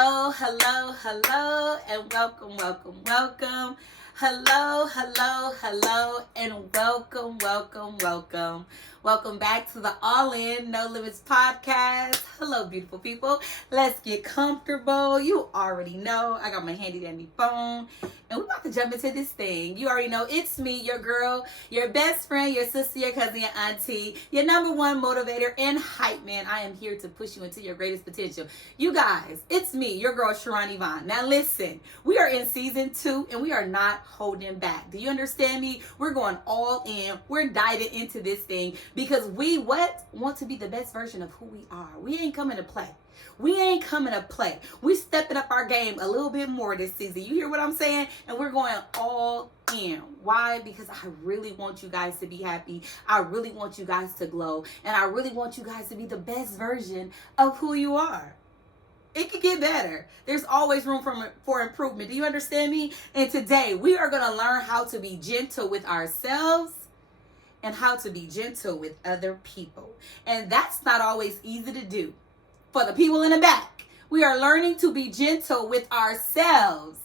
Hello, hello, hello, and welcome, welcome, welcome. Hello, hello, hello, and welcome, welcome, welcome. Welcome back to the All In No Limits podcast. Hello, beautiful people. Let's get comfortable. You already know I got my handy dandy phone, and we're about to jump into this thing. You already know it's me, your girl, your best friend, your sister, your cousin, your auntie, your number one motivator and hype man. I am here to push you into your greatest potential. You guys, it's me, your girl, Sharon Yvonne. Now listen, we are in season 2 and we are not holding back. Do you understand me? We're going all in. We're diving into this thing because we want to be the best version of who we are. We ain't coming to play. We ain't coming to play. We stepping up our game a little bit more this season. You hear what I'm saying? And we're going all in. Why? Because I really want you guys to be happy. I really want you guys to glow. And I really want you guys to be the best version of who you are. It could get better. There's always room for improvement. Do you understand me? And today we are going to learn how to be gentle with ourselves and how to be gentle with other people. And that's not always easy to do. For the people in the back, we are learning to be gentle with ourselves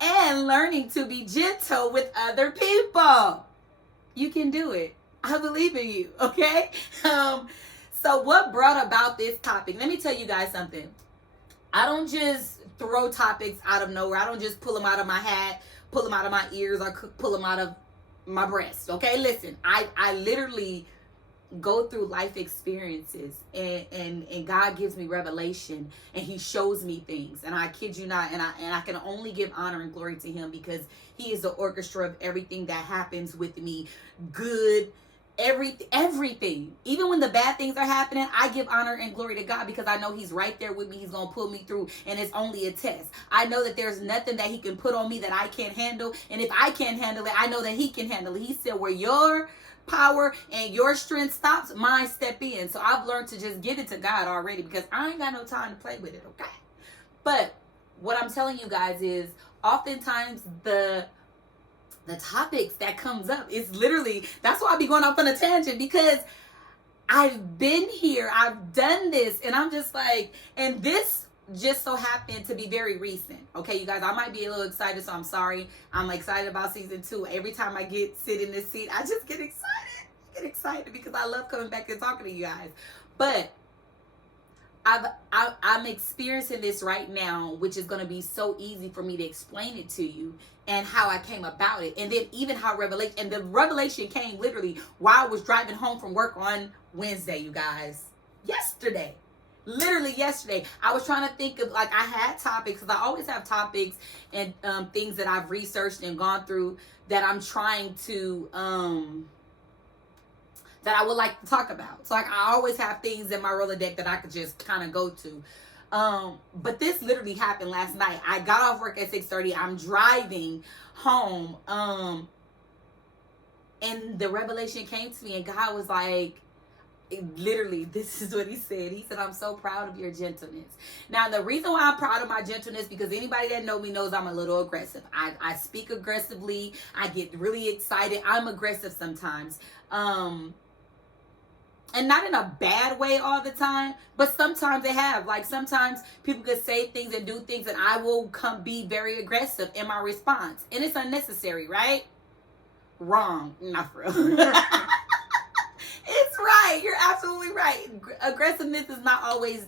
and learning to be gentle with other people. You can do it. I believe in you, okay? So what brought about this topic? Let me tell you guys something. I don't just throw topics out of nowhere. I don't just pull them out of my hat, pull them out of my ears, or pull them out of my breast. Okay, listen, I literally go through life experiences and God gives me revelation and he shows me things, and I kid you not, and I can only give honor and glory to him because he is the orchestra of everything that happens with me. Good, everything, even when the bad things are happening, I give honor and glory to God because I know he's right there with me. He's gonna pull me through, and it's only a test. I know that there's nothing that he can put on me that I can't handle, and if I can't handle it, I know that he can handle it. He said where your power and your strength stops, mine step in. So I've learned to just give it to God already because I ain't got no time to play with it, okay? But what I'm telling you guys is oftentimes the topics that comes up is literally, that's why I be going off on a tangent, because I've been here, I've done this, and I'm just like, and this just so happened to be very recent. Okay, you guys, I might be a little excited, so I'm sorry. I'm excited about season 2. Every time I sit in this seat, I just get excited. I get excited because I love coming back and talking to you guys. But I'm experiencing this right now, which is going to be so easy for me to explain it to you and how I came about it. And then even how the revelation came literally while I was driving home from work on Wednesday, you guys. Yesterday. Literally yesterday. I was trying to think of, like, I had topics because I always have topics and things that I've researched and gone through that I'm trying to that I would like to talk about. So like I always have things in my Rolodex that I could just kind of go to. But this literally happened last night. I got off work at 6:30. I'm driving home. And the revelation came to me, and God was like, literally, this is what he said. He said, I'm so proud of your gentleness. Now, the reason why I'm proud of my gentleness, because anybody that knows me knows I'm a little aggressive. I speak aggressively. I get really excited. I'm aggressive sometimes. And not in a bad way all the time, but sometimes they have. Like sometimes people could say things and do things and I will be very aggressive in my response. And it's unnecessary, right? Wrong. Not for real. It's right. You're absolutely right. Aggressiveness is not always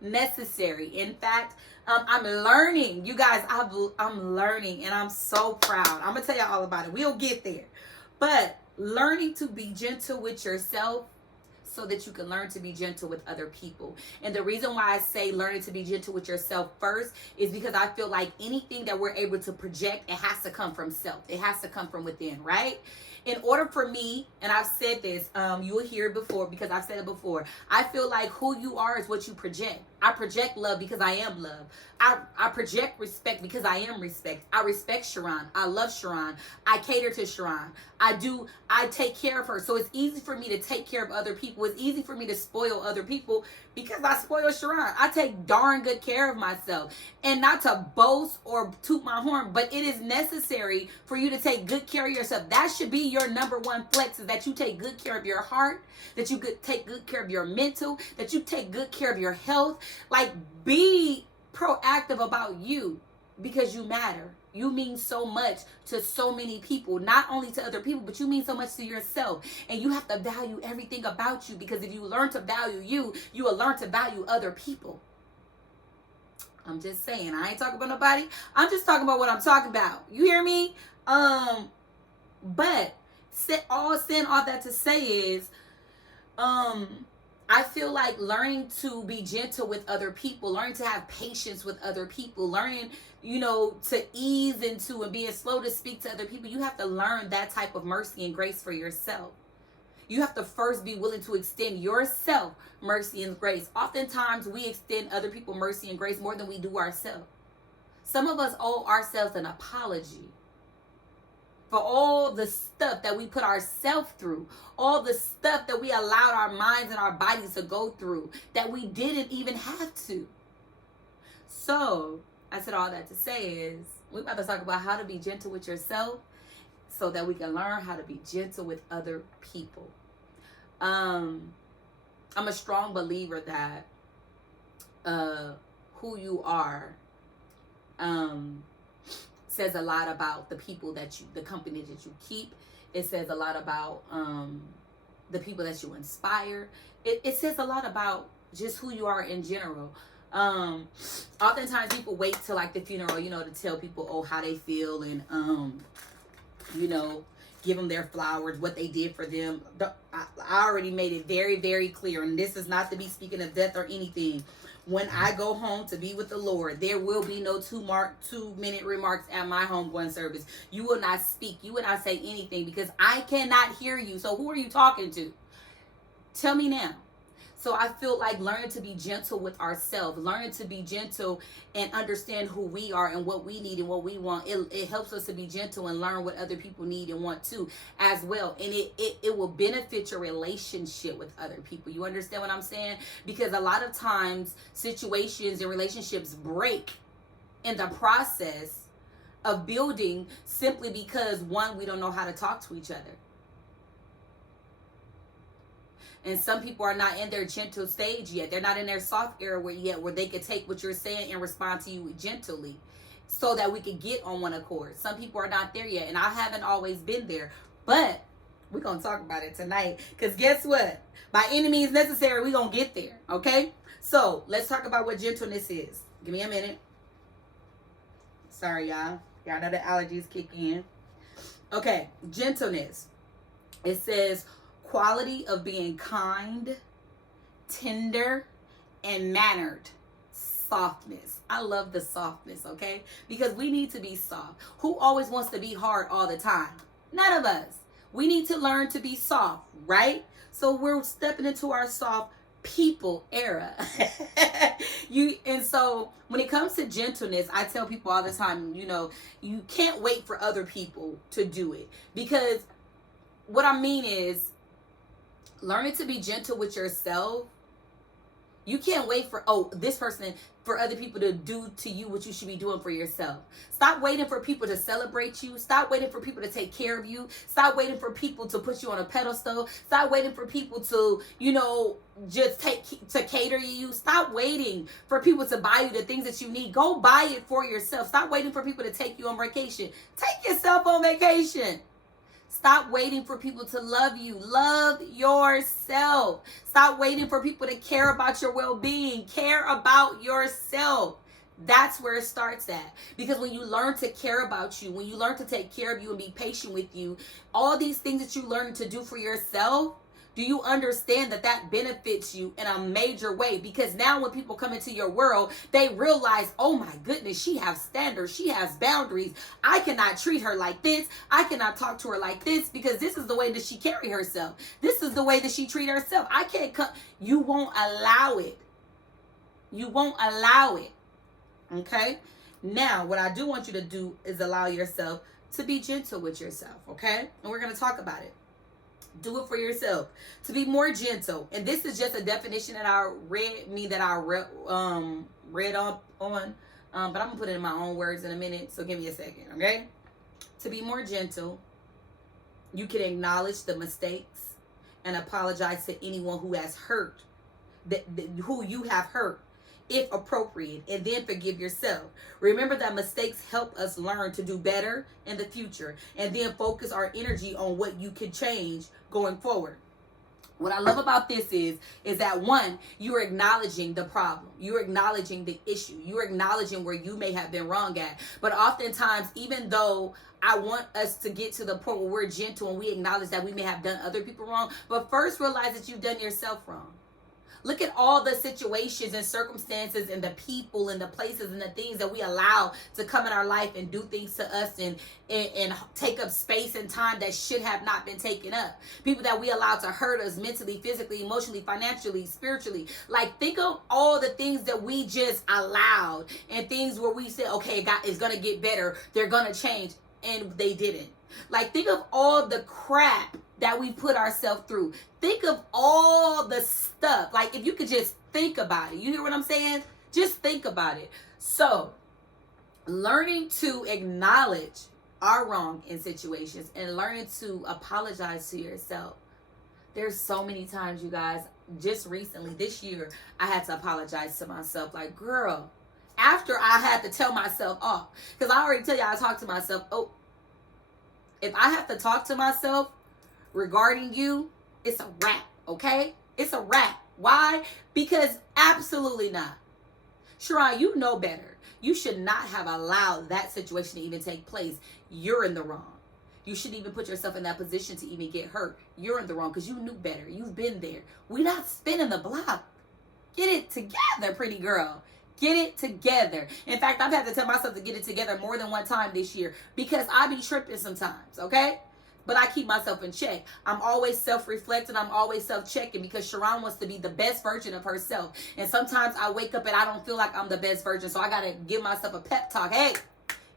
necessary. In fact, I'm learning. You guys, I'm learning and I'm so proud. I'm going to tell you all about it. We'll get there. But learning to be gentle with yourself so that you can learn to be gentle with other people. And the reason why I say learning to be gentle with yourself first is because I feel like anything that we're able to project, it has to come from self. It has to come from within, right? In order for me, and I've said this, you will hear it before because I've said it before. I feel like who you are is what you project. I project love because I am love. I project respect because I am respect. I respect Sharon. I love Sharon. I cater to Sharon. I take care of her. So it's easy for me to take care of other people. It's easy for me to spoil other people because I spoil Sharon. I take darn good care of myself. And not to boast or toot my horn, but it is necessary for you to take good care of yourself. That should be your number one flex, is that you take good care of your heart, that you could take good care of your mental, that you take good care of your health. Like, be proactive about you because you matter. You mean so much to so many people, not only to other people, but you mean so much to yourself. And you have to value everything about you, because if you learn to value you, you will learn to value other people. I'm just saying, I ain't talking about nobody. I'm just talking about what I'm talking about. You hear me? But all that to say is, I feel like learning to be gentle with other people, learning to have patience with other people, learning, to ease into and being slow to speak to other people. You have to learn that type of mercy and grace for yourself. You have to first be willing to extend yourself mercy and grace. Oftentimes, we extend other people mercy and grace more than we do ourselves. Some of us owe ourselves an apology for all the stuff that we put ourselves through, all the stuff that we allowed our minds and our bodies to go through that we didn't even have to. So, I said all that to say is, we're about to talk about how to be gentle with yourself so that we can learn how to be gentle with other people. I'm a strong believer that who you are says a lot about the people the company that you keep. It says a lot about the people that you inspire. It says a lot about just who you are in general. Oftentimes people wait till like the funeral, to tell people, how they feel, and give them their flowers, what they did for them. I already made it very, very clear, and this is not to be speaking of death or anything. When I go home to be with the Lord, there will be no 2-minute remarks at my homegoing service. You will not speak. You will not say anything, because I cannot hear you. So who are you talking to? Tell me now. So I feel like learning to be gentle with ourselves, learning to be gentle and understand who we are and what we need and what we want. It helps us to be gentle and learn what other people need and want too as well. And it will benefit your relationship with other people. You understand what I'm saying? Because a lot of times situations and relationships break in the process of building simply because, one, we don't know how to talk to each other. And some people are not in their gentle stage yet. They're not in their soft era yet, where they can take what you're saying and respond to you gently so that we can get on one accord. Some people are not there yet, and I haven't always been there. But we're going to talk about it tonight, because guess what? By any means necessary, we're going to get there, okay? So let's talk about what gentleness is. Give me a minute. Sorry, y'all. Y'all know the allergies kick in. Okay, gentleness. It says, quality of being kind, tender, and mannered. Softness. I love the softness, okay? Because we need to be soft. Who always wants to be hard all the time? None of us. We need to learn to be soft, right? So we're stepping into our soft people era. And so when it comes to gentleness, I tell people all the time, you can't wait for other people to do it. Because what I mean is, learning to be gentle with yourself. You can't wait for for other people to do to you what you should be doing for yourself. Stop waiting for people to celebrate you. Stop waiting for people to take care of you. Stop waiting for people to put you on a pedestal. Stop waiting for people to, just to cater to you. Stop waiting for people to buy you the things that you need. Go buy it for yourself. Stop waiting for people to take you on vacation. Take yourself on vacation. Stop waiting for people to love you. Love yourself. Stop waiting for people to care about your well-being. Care about yourself. That's where it starts at. Because when you learn to care about you, when you learn to take care of you and be patient with you, all these things that you learn to do for yourself, do you understand that benefits you in a major way? Because now when people come into your world, they realize, oh my goodness, she has standards. She has boundaries. I cannot treat her like this. I cannot talk to her like this, because this is the way that she carry herself. This is the way that she treat herself. I can't come. You won't allow it. You won't allow it. Okay? Now, what I do want you to do is allow yourself to be gentle with yourself. Okay? And we're going to talk about it. Do it for yourself. To be more gentle. And this is just a definition that I read up on. But I'm going to put it in my own words in a minute. So give me a second, okay? To be more gentle, you can acknowledge the mistakes and apologize to anyone who has hurt, who you have hurt. if appropriate, and then forgive yourself. Remember that mistakes help us learn to do better in the future, and then focus our energy on what you can change going forward. What I love about this is that one, you're acknowledging the problem. You're acknowledging the issue. You're acknowledging where you may have been wrong at. But oftentimes, even though I want us to get to the point where we're gentle and we acknowledge that we may have done other people wrong, but first realize that you've done yourself wrong. Look at all the situations and circumstances and the people and the places and the things that we allow to come in our life and do things to us and take up space and time that should have not been taken up. People that we allow to hurt us mentally, physically, emotionally, financially, spiritually. Like, think of all the things that we just allowed and things where we said, okay, God, it's going to get better. They're going to change. And they didn't. Like, think of all the crap that we put ourselves through. Think of all the stuff. Like, if you could just think about it. You hear what I'm saying? Just think about it. So, learning to acknowledge our wrong in situations and learning to apologize to yourself. There's so many times, you guys, just recently, this year, I had to apologize to myself. Like, girl, after I had to tell myself off. Because I already tell you, I talk to myself, oh, if I have to talk to myself regarding you, it's a wrap, okay? It's a wrap. Why? Because absolutely not. Sharon, you know better. You should not have allowed that situation to even take place. You're in the wrong. You shouldn't even put yourself in that position to even get hurt. You're in the wrong because you knew better. You've been there. We're not spinning the block. Get it together, pretty girl. Get it together. In fact, I've had to tell myself to get it together more than one time this year because I be tripping sometimes, okay? But I keep myself in check. I'm always self-reflecting. I'm always self-checking because Sharon wants to be the best version of herself. And sometimes I wake up and I don't feel like I'm the best version. So I got to give myself a pep talk. Hey,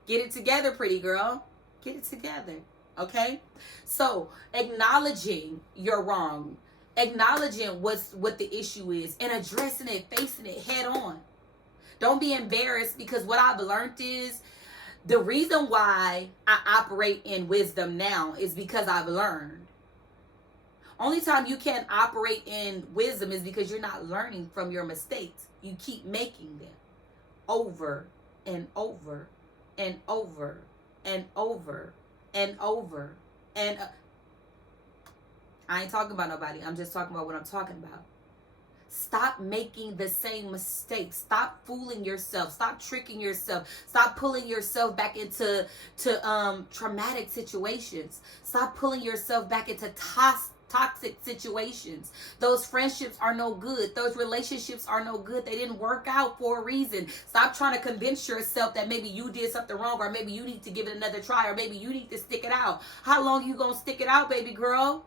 get it together, pretty girl. Get it together, okay? So acknowledging you're wrong. Acknowledging what the issue is and addressing it, facing it head on. Don't be embarrassed because what I've learned is the reason why I operate in wisdom now is because I've learned. Only time you can't operate in wisdom is because you're not learning from your mistakes. You keep making them over and over and over and over and over. And I ain't talking about nobody. I'm just talking about what I'm talking about. Stop making the same mistakes. Stop fooling yourself. Stop tricking yourself. Stop pulling yourself back into traumatic situations. Stop pulling yourself back into toxic situations. Those friendships are no good. Those relationships are no good. They didn't work out for a reason. Stop trying to convince yourself that maybe you did something wrong, or maybe you need to give it another try, or maybe you need to stick it out. How long you gonna stick it out, baby girl?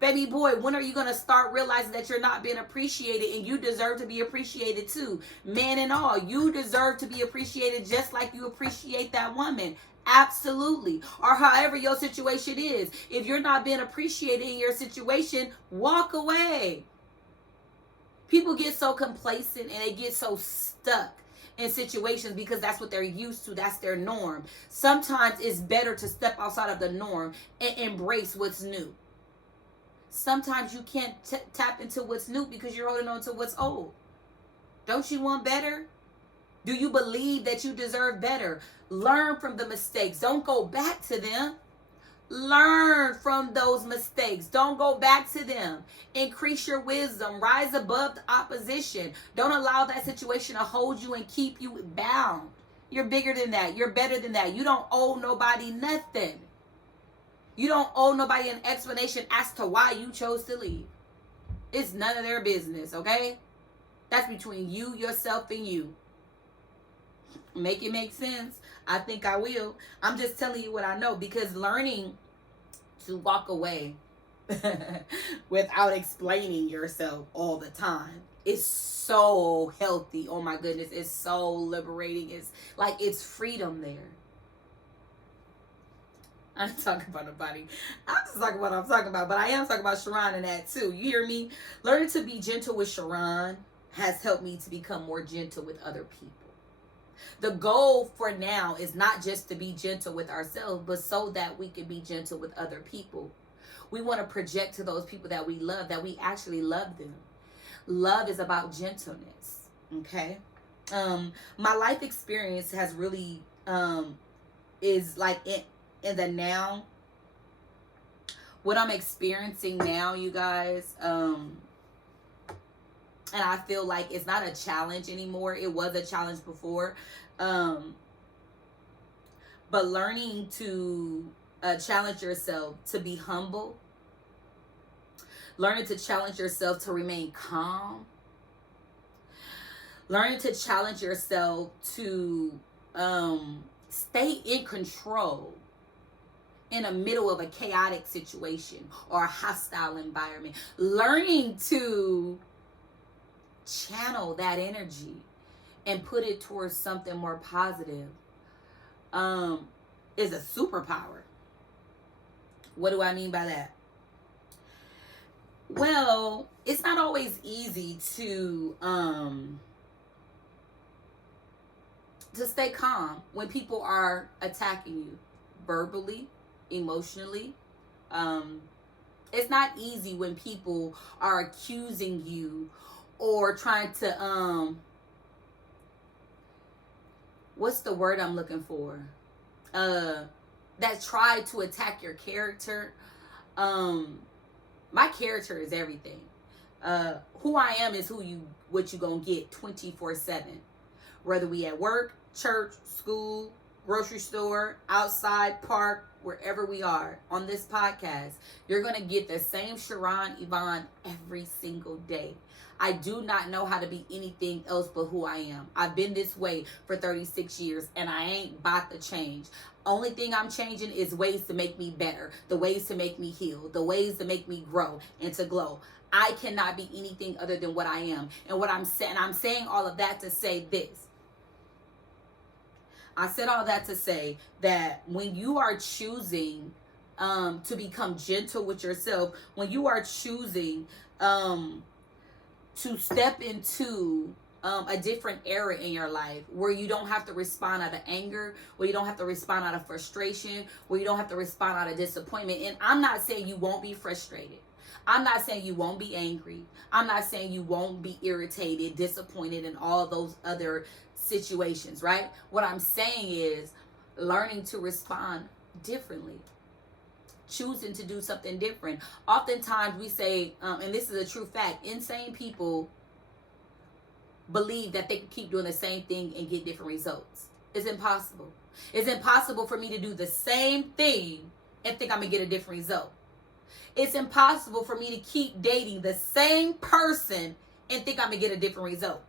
Baby boy, when are you going to start realizing that you're not being appreciated and you deserve to be appreciated too? Man and all, you deserve to be appreciated just like you appreciate that woman. Absolutely. Or however your situation is. If you're not being appreciated in your situation, walk away. People get so complacent and they get so stuck in situations because that's what they're used to. That's their norm. Sometimes it's better to step outside of the norm and embrace what's new. Sometimes you can't tap into what's new because you're holding on to what's old. Don't you want better? Do you believe that you deserve better? Learn from the mistakes. Don't go back to them. Learn from those mistakes. Don't go back to them. Increase your wisdom. Rise above the opposition. Don't allow that situation to hold you and keep you bound. You're bigger than that. You're better than that. You don't owe nobody nothing. You don't owe nobody an explanation as to why you chose to leave. It's none of their business, okay? That's between you, yourself, and you. Make it make sense? I think I will. I'm just telling you what I know because learning to walk away without explaining yourself all the time is so healthy. Oh my goodness. It's so liberating. It's like it's freedom there. I ain't talking about nobody. I'm just talking about what I'm talking about. But I am talking about Sharon and that too. You hear me? Learning to be gentle with Sharon has helped me to become more gentle with other people. The goal for now is not just to be gentle with ourselves, but so that we can be gentle with other people. We want to project to those people that we love, that we actually love them. Love is about gentleness. Okay? My life experience has really is like in the now, what I'm experiencing now, you guys, and I feel like it's not a challenge anymore. It was a challenge before, but learning to challenge yourself to be humble, learning to challenge yourself to remain calm, learning to challenge yourself to stay in control in the middle of a chaotic situation or a hostile environment. Learning to channel that energy and put it towards something more positive is a superpower. What do I mean by that? Well, it's not always easy to stay calm when people are attacking you verbally, emotionally. It's not easy when people are accusing you or trying to what's the word I'm looking for? That try to attack your character. My character is everything. Who I am is what you gonna get 24/7. Whether we at work, church, school, grocery store, outside, park, wherever we are on this podcast, you're going to get the same Sharon Yvonne every single day. I do not know how to be anything else but who I am. I've been this way for 36 years and I ain't about to change. Only thing I'm changing is ways to make me better, the ways to make me heal, the ways to make me grow and to glow. I cannot be anything other than what I am. And what I'm saying all of that to say this. I said all that to say that when you are choosing to become gentle with yourself, when you are choosing to step into a different era in your life where you don't have to respond out of anger, where you don't have to respond out of frustration, where you don't have to respond out of disappointment. And I'm not saying you won't be frustrated. I'm not saying you won't be angry. I'm not saying you won't be irritated, disappointed, and all those other situations, right? What I'm saying is learning to respond differently, choosing to do something different. Oftentimes we say, and this is a true fact, insane people believe that they can keep doing the same thing and get different results. It's impossible. It's impossible for me to do the same thing and think I'm gonna get a different result. It's impossible for me to keep dating the same person and think I'm gonna get a different result.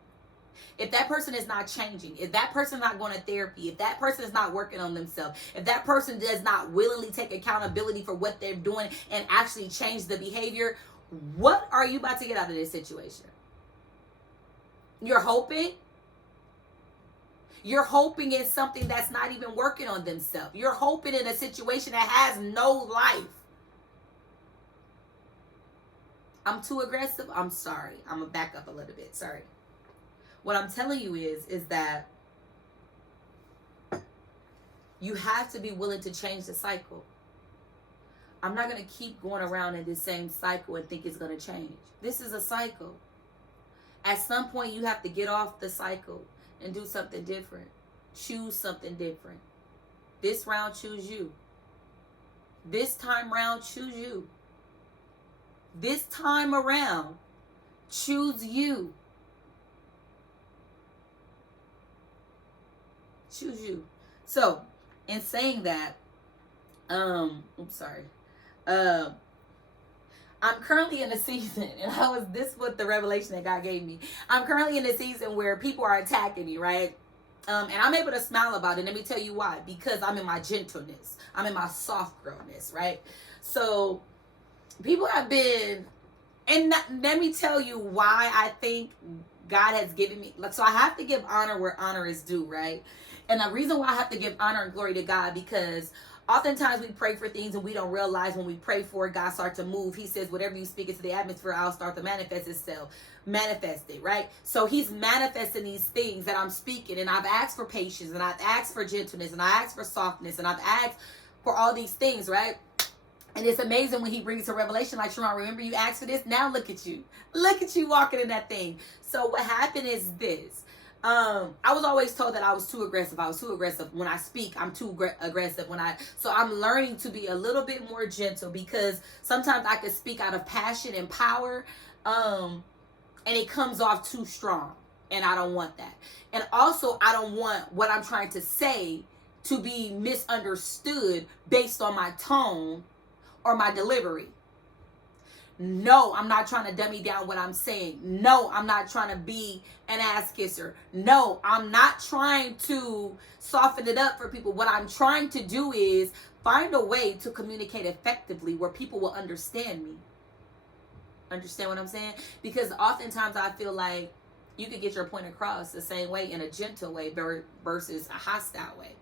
If that person is not changing, if that person is not going to therapy, if that person is not working on themselves, if that person does not willingly take accountability for what they're doing and actually change the behavior, what are you about to get out of this situation? You're hoping? You're hoping in something that's not even working on themselves. You're hoping in a situation that has no life. I'm too aggressive? I'm sorry. I'm going to back up a little bit. Sorry. What I'm telling you is that you have to be willing to change the cycle. I'm not going to keep going around in this same cycle and think it's going to change. This is a cycle. At some point, you have to get off the cycle and do something different. Choose something different. This round, choose you. This time round, choose you. This time around, choose you. Choose you. So, in saying that, I'm sorry. I'm currently in a season, and this was the revelation that God gave me. I'm currently in a season where people are attacking me, right? And I'm able to smile about it. Let me tell you why. Because I'm in my gentleness. I'm in my soft girlness, right? So, people have been, and let me tell you why I think God has given me, so I have to give honor where honor is due, right? And the reason why I have to give honor and glory to God, because oftentimes we pray for things and we don't realize when we pray for it, God starts to move. He says, whatever you speak into the atmosphere, I'll start to manifest itself. Manifest it, right? So he's manifesting these things that I'm speaking, and I've asked for patience, and I've asked for gentleness, and I asked for softness, and I've asked for all these things, right? And it's amazing when he brings a revelation like, Sharon, remember you asked for this? Now look at you. Look at you walking in that thing. So what happened is this. I was always told that I was too aggressive. I was too aggressive. When I speak, I'm too aggressive. So I'm learning to be a little bit more gentle, because sometimes I can speak out of passion and power, and it comes off too strong, and I don't want that. And also, I don't want what I'm trying to say to be misunderstood based on my tone or my delivery. No, I'm not trying to dummy down what I'm saying. No, I'm not trying to be an ass kisser. No, I'm not trying to soften it up for people. What I'm trying to do is find a way to communicate effectively where people will understand me. Understand what I'm saying? Because oftentimes I feel like you could get your point across the same way in a gentle way versus a hostile way.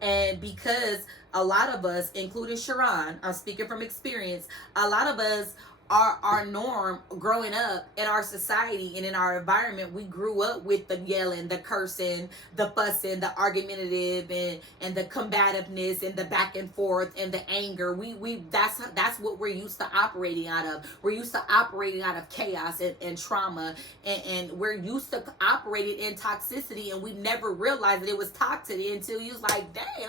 And because a lot of us, including Sharon, I'm speaking from experience, a lot of us, our norm growing up in our society and in our environment, we grew up with the yelling, the cursing, the fussing, the argumentative, and the combativeness, and the back and forth, and the anger. That's what we're used to operating out of. We're used to operating out of chaos and trauma, and we're used to operating in toxicity, and we never realized that it was toxic until you was like, dang,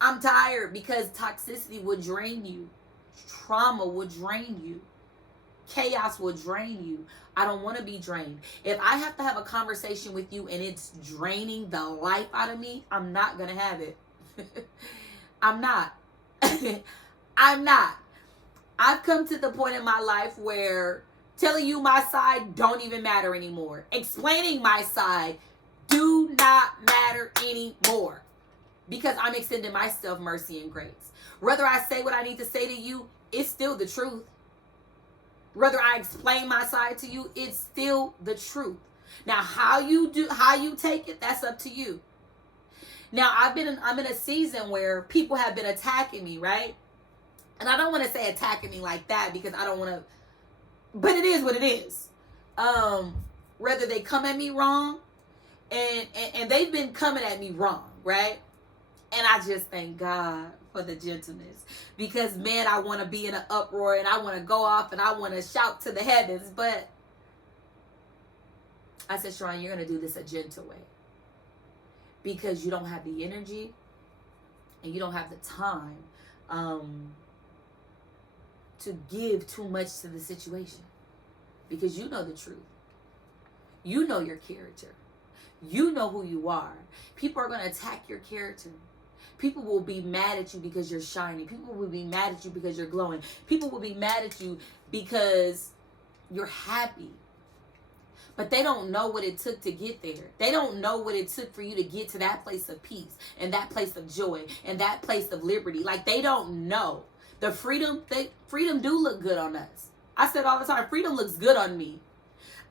I'm tired, because toxicity would drain you. Trauma will drain you. Chaos will drain you. I don't want to be drained. If I have to have a conversation with you and it's draining the life out of me, I'm not going to have it. I'm not. I'm not. I've come to the point in my life where telling you my side don't even matter anymore. Explaining my side do not matter anymore, because I'm extending myself mercy and grace. Whether I say what I need to say to you, it's still the truth. Whether I explain my side to you, it's still the truth. Now, how you take it, that's up to you. Now, I'm in a season where people have been attacking me, right? And I don't want to say attacking me like that, because I don't want to, but it is what it is. Whether they come at me wrong, and they've been coming at me wrong, right? And I just thank God for the gentleness, because man, I want to be in an uproar, and I want to go off, and I want to shout to the heavens. But I said, Sharon, you're going to do this a gentle way, because you don't have the energy and you don't have the time to give too much to the situation, because you know the truth. You know your character. You know who you are. People are going to attack your character. People will be mad at you because you're shining. People will be mad at you because you're glowing. People will be mad at you because you're happy. But they don't know what it took to get there. They don't know what it took for you to get to that place of peace, and that place of joy, and that place of liberty. Like, they don't know. The freedom do look good on us. I said all the time, freedom looks good on me.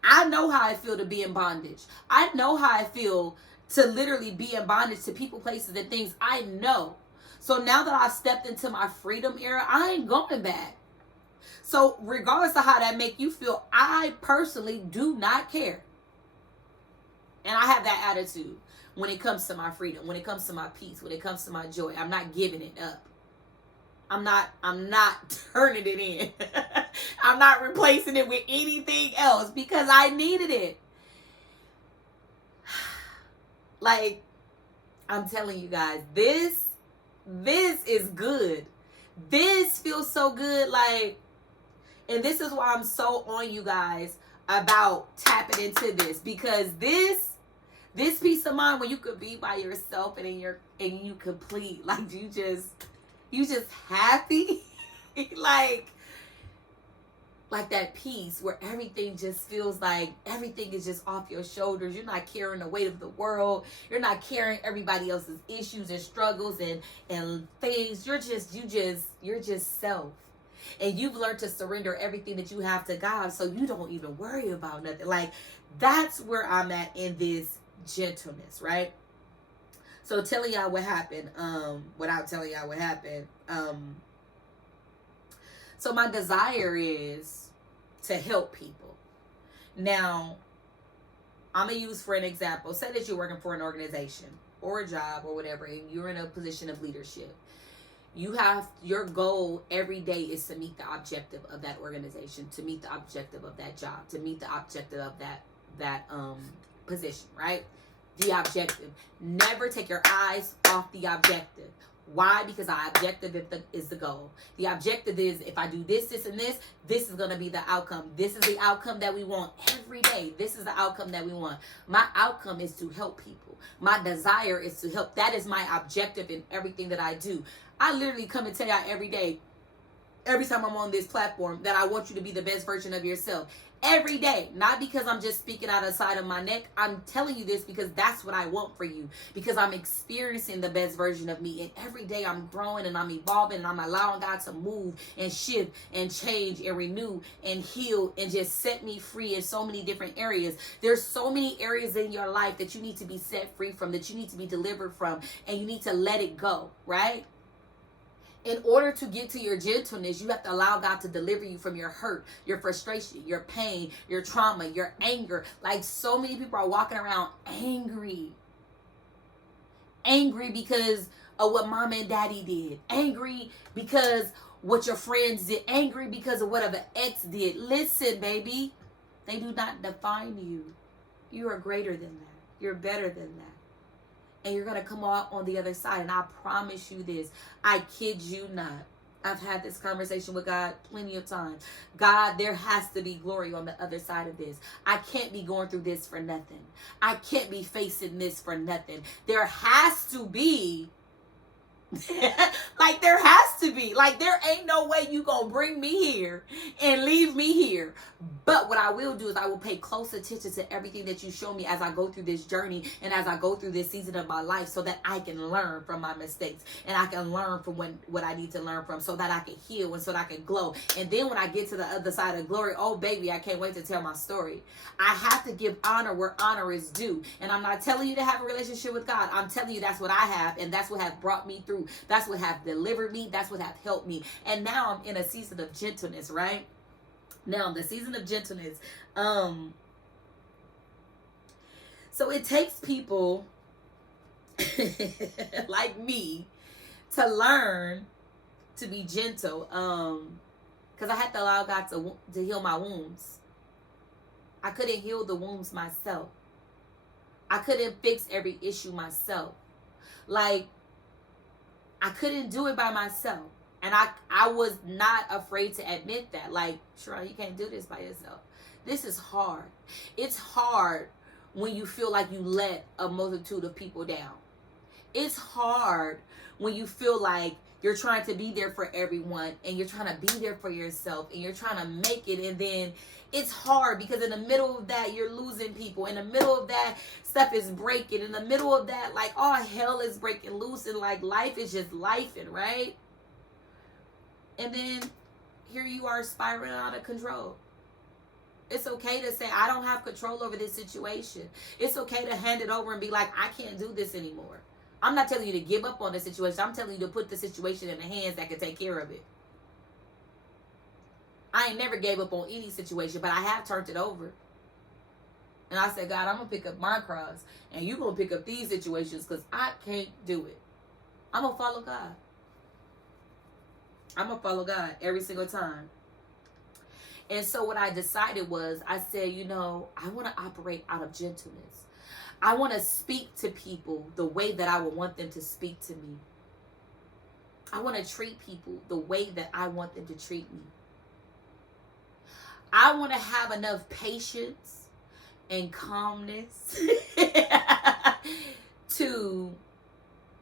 I know how I feel to be in bondage. I know how I feel to literally be in bondage to people, places, and things. I know. So now that I've stepped into my freedom era, I ain't going back. So regardless of how that make you feel, I personally do not care. And I have that attitude when it comes to my freedom, when it comes to my peace, when it comes to my joy. I'm not giving it up. I'm not turning it in. I'm not replacing it with anything else, because I needed it. Like, I'm telling you guys, this is good. This feels so good. Like, and this is why I'm so on you guys about tapping into this, because this peace of mind when you could be by yourself and you complete, like, you just happy. like that peace where everything just feels like everything is just off your shoulders. You're not carrying the weight of the world. You're not carrying everybody else's issues and struggles and things. You're just self. And you've learned to surrender everything that you have to God, so you don't even worry about nothing. Like, that's where I'm at in this gentleness, right? So telling y'all what happened, without telling y'all what happened, so my desire is to help people. Now, I'm going to use for an example, say that you're working for an organization or a job or whatever, and you're in a position of leadership. Your goal every day is to meet the objective of that organization, to meet the objective of that job, to meet the objective of position, right? The objective. Never take your eyes off the objective. Why? Because our objective is the goal. The objective is, if I do this, this, and this, this is going to be the outcome. This is the outcome that we want every day. This is the outcome that we want. My outcome is to help people. My desire is to help. That is my objective in everything that I do. I literally come and tell y'all every day, every time I'm on this platform, that I want you to be the best version of yourself. Every day. Not because I'm just speaking out of the side of my neck. I'm telling you this because that's what I want for you. Because I'm experiencing the best version of me. And every day I'm growing and I'm evolving and I'm allowing God to move and shift and change and renew and heal and just set me free in so many different areas. There's so many areas in your life that you need to be set free from, that you need to be delivered from, and you need to let it go, right? In order to get to your gentleness, you have to allow God to deliver you from your hurt, your frustration, your pain, your trauma, your anger. Like, so many people are walking around angry. Angry because of what mom and daddy did. Angry because what your friends did. Angry because of whatever ex did. Listen, baby. They do not define you. You are greater than that. You're better than that. And you're going to come out on the other side. And I promise you this. I kid you not. I've had this conversation with God plenty of times. God, there has to be glory on the other side of this. I can't be going through this for nothing. I can't be facing this for nothing. There has to be. Like, there has to be. Like, there ain't no way you gonna bring me here and leave me here. But what I will do is I will pay close attention to everything that you show me as I go through this journey and as I go through this season of my life, so that I can learn from my mistakes and I can learn from what I need to learn from, so that I can heal and so that I can glow. And then when I get to the other side of glory, oh baby, I can't wait to tell my story. I have to give honor where honor is due. And I'm not telling you to have a relationship with God. I'm telling you that's what I have, and that's what has brought me through. That's what have delivered me. That's what have helped me. And now I'm in a season of gentleness, right? Now, the season of gentleness. So it takes people like me to learn to be gentle. Because I had to allow God to heal my wounds. I couldn't heal the wounds myself. I couldn't fix every issue myself. Like, I couldn't do it by myself. And I was not afraid to admit that. Like, Sharon, you can't do this by yourself. This is hard. It's hard when you feel like you let a multitude of people down. It's hard when you feel like you're trying to be there for everyone and you're trying to be there for yourself and you're trying to make it, and then it's hard because in the middle of that you're losing people. In the middle of that, stuff is breaking. In the middle of that, like, all hell is breaking loose, and like life is just lifing, right? And then here you are spiraling out of control. It's okay to say, I don't have control over this situation. It's okay to hand it over and be like, I can't do this anymore. I'm not telling you to give up on the situation. I'm telling you to put the situation in the hands that can take care of it. I ain't never gave up on any situation, but I have turned it over. And I said, God, I'm going to pick up my cross, and you're going to pick up these situations because I can't do it. I'm going to follow God. I'm going to follow God every single time. And so what I decided was, I said, I want to operate out of gentleness. I want to speak to people the way that I would want them to speak to me. I want to treat people the way that I want them to treat me. I want to have enough patience and calmness to,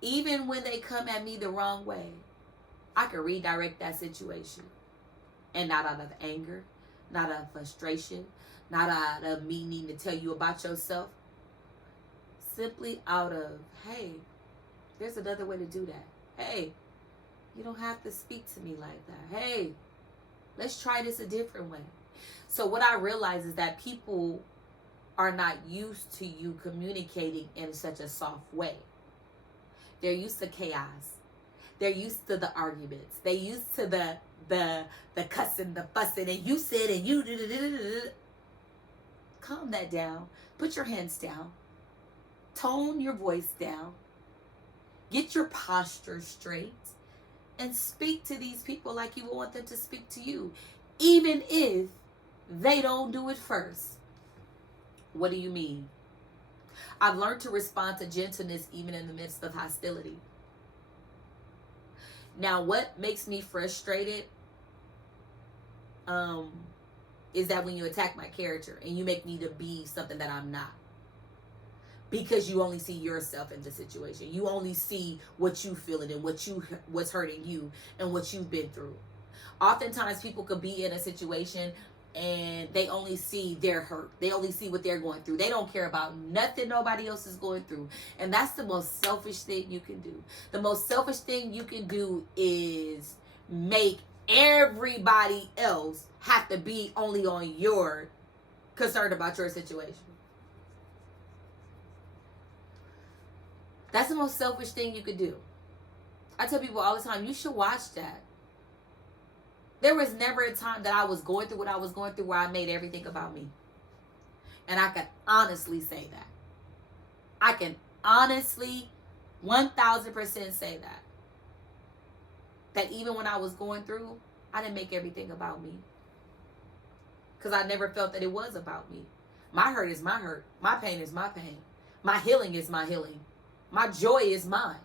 even when they come at me the wrong way, I can redirect that situation. And not out of anger, not out of frustration, not out of me needing to tell you about yourself. Simply out of, hey, there's another way to do that. Hey, you don't have to speak to me like that. Hey, let's try this a different way. So what I realize is that people are not used to you communicating in such a soft way. They're used to chaos. They're used to the arguments. They're used to the cussing, the fussing, and you said, and you did. Calm that down. Put your hands down. Tone your voice down. Get your posture straight. And speak to these people like you want them to speak to you. Even if they don't do it first. What do you mean? I've learned to respond to gentleness even in the midst of hostility. Now, what makes me frustrated is that when you attack my character and you make me to be something that I'm not. Because you only see yourself in the situation. You only see what you feeling and what's hurting you and what you've been through. Oftentimes people could be in a situation and they only see their hurt. They only see what they're going through. They don't care about nothing nobody else is going through. And that's the most selfish thing you can do. The most selfish thing you can do is make everybody else have to be only on your concerned about your situation. That's the most selfish thing you could do. I tell people all the time, you should watch that. There was never a time that I was going through what I was going through where I made everything about me. And I can honestly say that. I can honestly 1000% say that. That even when I was going through, I didn't make everything about me. Because I never felt that it was about me. My hurt is my hurt. My pain is my pain. My healing is my healing. My joy is mine.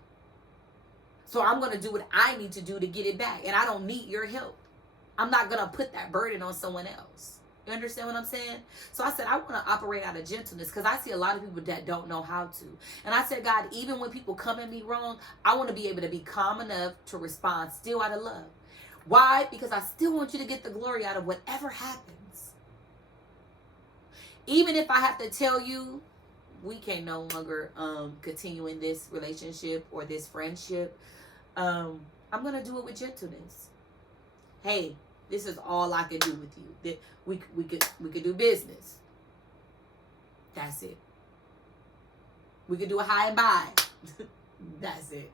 So I'm going to do what I need to do to get it back. And I don't need your help. I'm not going to put that burden on someone else. You understand what I'm saying? So I said, I want to operate out of gentleness because I see a lot of people that don't know how to. And I said, God, even when people come at me wrong, I want to be able to be calm enough to respond still out of love. Why? Because I still want you to get the glory out of whatever happens. Even if I have to tell you, we can no longer continue in this relationship or this friendship. I'm going to do it with gentleness. Hey, this is all I can do with you. That we could do business. That's it. We could do a high and by. That's it.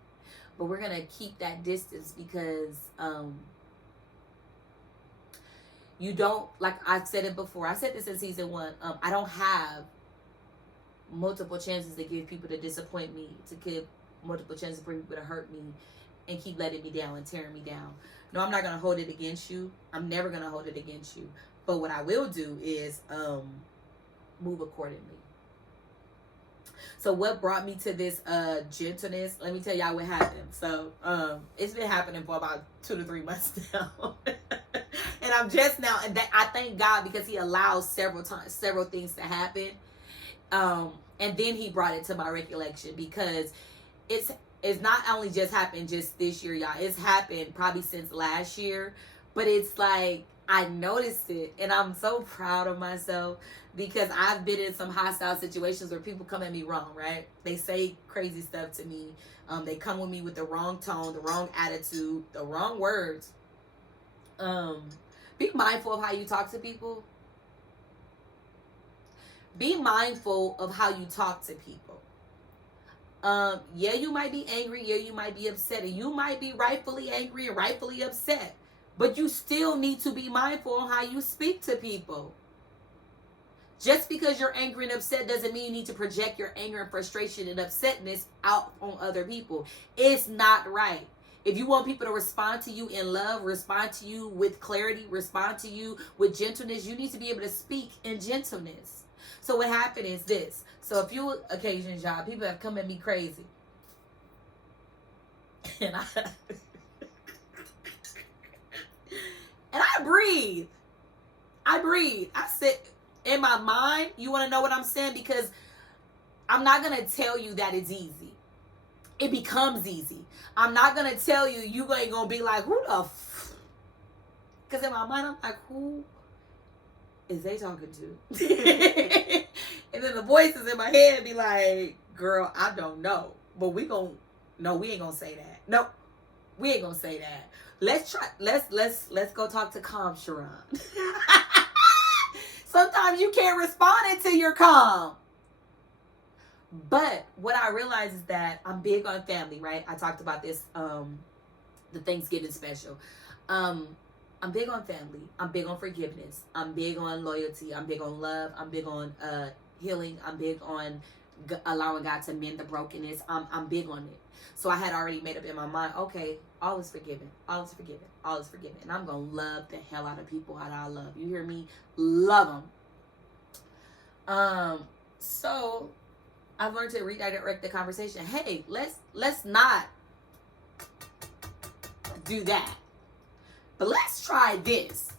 But we're going to keep that distance because you don't, like I said it before. I said this in season 1. I don't have multiple chances to give people to disappoint me, to give multiple chances for people to hurt me and keep letting me down and tearing me down. No, I'm not going to hold it against you. I'm never going to hold it against you. But what I will do is move accordingly. So what brought me to this gentleness? Let me tell y'all what happened. So it's been happening for about 2 to 3 months now. And I'm just now, and I thank God because he allows several things to happen. And then he brought it to my recollection because it's not only just happened just this year, y'all. It's happened probably since last year. But it's like I noticed it. And I'm so proud of myself because I've been in some hostile situations where people come at me wrong, right? They say crazy stuff to me. They come with me with the wrong tone, the wrong attitude, the wrong words. Be mindful of how you talk to people. Be mindful of how you talk to people. Yeah, you might be angry. Yeah, you might be upset. And you might be rightfully angry and rightfully upset. But you still need to be mindful on how you speak to people. Just because you're angry and upset doesn't mean you need to project your anger and frustration and upsetness out on other people. It's not right. If you want people to respond to you in love, respond to you with clarity, respond to you with gentleness, you need to be able to speak in gentleness. So what happened is this. So a few occasions, y'all, people have come at me crazy. And I breathe. I sit in my mind. You want to know what I'm saying? Because I'm not going to tell you that it's easy. It becomes easy. I'm not going to tell you ain't going to be like, who the because in my mind, I'm like, who is they talking to? And then the voices in my head be like, girl, I don't know. But we ain't going to say that. No, we ain't going to say that. Let's go talk to calm Sharon. Sometimes you can't respond until you're calm. But what I realize is that I'm big on family, right? I talked about this, the Thanksgiving special. I'm big on family. I'm big on forgiveness. I'm big on loyalty. I'm big on love. I'm big on healing. I'm big on allowing God to mend the brokenness. I'm big on it. So I had already made up in my mind, okay, all is forgiven. All is forgiven. All is forgiven. And I'm going to love the hell out of people how I love. You hear me? Love them. So I've learned to redirect the conversation. Hey, let's not do that, but let's try this.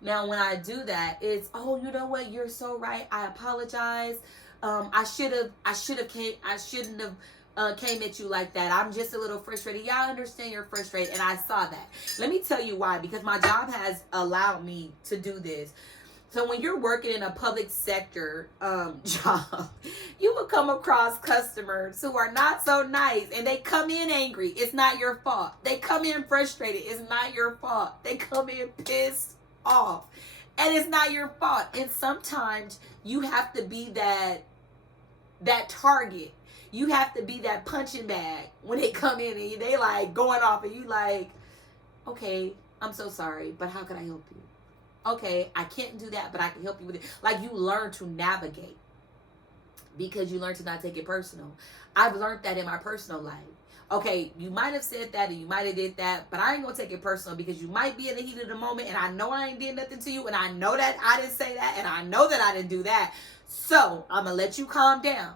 Now, when I do that, it's, oh, you know what? You're so right. I apologize. I shouldn't have came at you like that. I'm just a little frustrated. Yeah, I understand you're frustrated, and I saw that. Let me tell you why. Because my job has allowed me to do this. So when you're working in a public sector job, you will come across customers who are not so nice, and they come in angry. It's not your fault. They come in frustrated. It's not your fault. They come in pissed off, and it's not your fault. And sometimes you have to be that target. You have to be that punching bag when they come in and they like going off, and you like, okay, I'm so sorry, but how can I help you? Okay, I can't do that, but I can help you with it. Like, you learn to navigate because you learn to not take it personal. I've learned that in my personal life. Okay, you might have said that and you might have did that, but I ain't gonna take it personal because you might be in the heat of the moment, and I know I ain't did nothing to you, and I know that I didn't say that, and I know that I didn't do that. So I'm gonna let you calm down.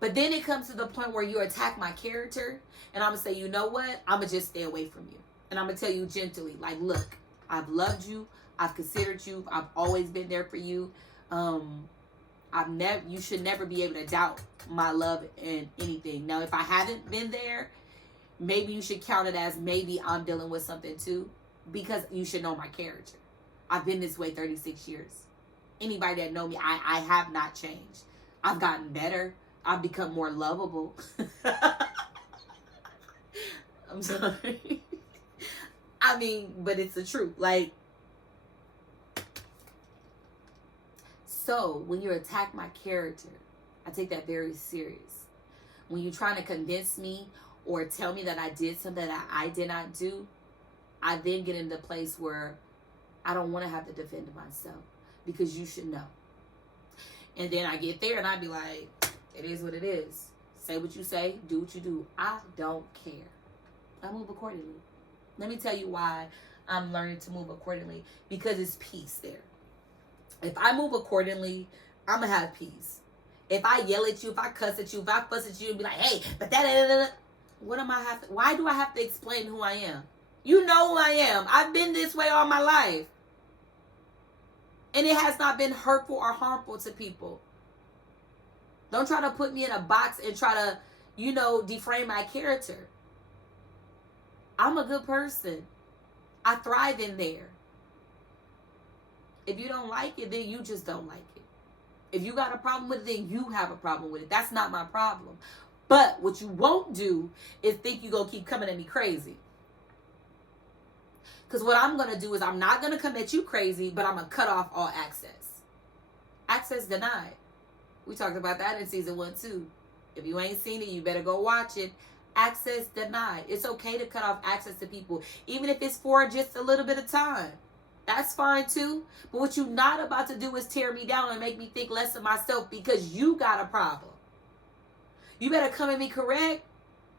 But then it comes to the point where you attack my character, and I'm gonna say, you know what? I'm gonna just stay away from you. And I'm gonna tell you gently, like, look, I've loved you. I've considered you. I've always been there for you. You should never be able to doubt my love and anything. Now, if I haven't been there, maybe you should count it as maybe I'm dealing with something too, because you should know my character. I've been this way 36 years. Anybody that know me, I have not changed. I've gotten better. I've become more lovable. I'm sorry. I mean, but it's the truth. Like, so when you attack my character, I take that very serious. When you're trying to convince me or tell me that I did something that I did not do, I then get into the place where I don't want to have to defend myself because you should know. And then I get there and I be like, it is what it is. Say what you say, do what you do. I don't care. I move accordingly. Let me tell you why I'm learning to move accordingly. Because it's peace there. If I move accordingly, I'm going to have peace. If I yell at you, if I cuss at you, if I fuss at you and be like, hey, but why do I have to explain who I am? You know who I am. I've been this way all my life. And it has not been hurtful or harmful to people. Don't try to put me in a box and try to, deframe my character. I'm a good person. I thrive in there. If you don't like it, then you just don't like it. If you got a problem with it, then you have a problem with it. That's not my problem. But what you won't do is think you're going to keep coming at me crazy. Because what I'm going to do is I'm not going to come at you crazy, but I'm going to cut off all access. Access denied. We talked about that in season 1 too. If you ain't seen it, you better go watch it. Access denied. It's okay to cut off access to people, even if it's for just a little bit of time. That's fine too. But what you're not about to do is tear me down and make me think less of myself because you got a problem. You better come at me correct.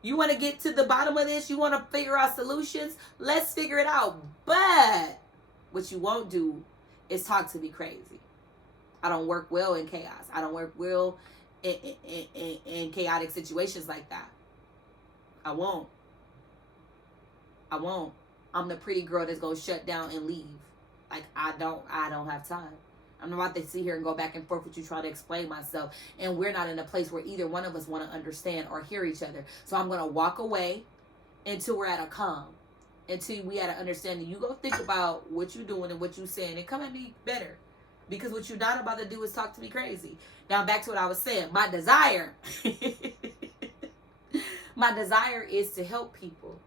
You want to get to the bottom of this? You want to figure out solutions? Let's figure it out. But what you won't do is talk to me crazy. I don't work well in chaos. I don't work well in chaotic situations like that. I won't. I'm the pretty girl that's going to shut down and leave. Like, I don't have time. I'm about to sit here and go back and forth with you trying to explain myself. And we're not in a place where either one of us want to understand or hear each other. So I'm going to walk away until we're at a calm. Until we at an understanding. You go think about what you're doing and what you're saying and come at me better. Because what you're not about to do is talk to me crazy. Now back to what I was saying. My desire. My desire is to help people.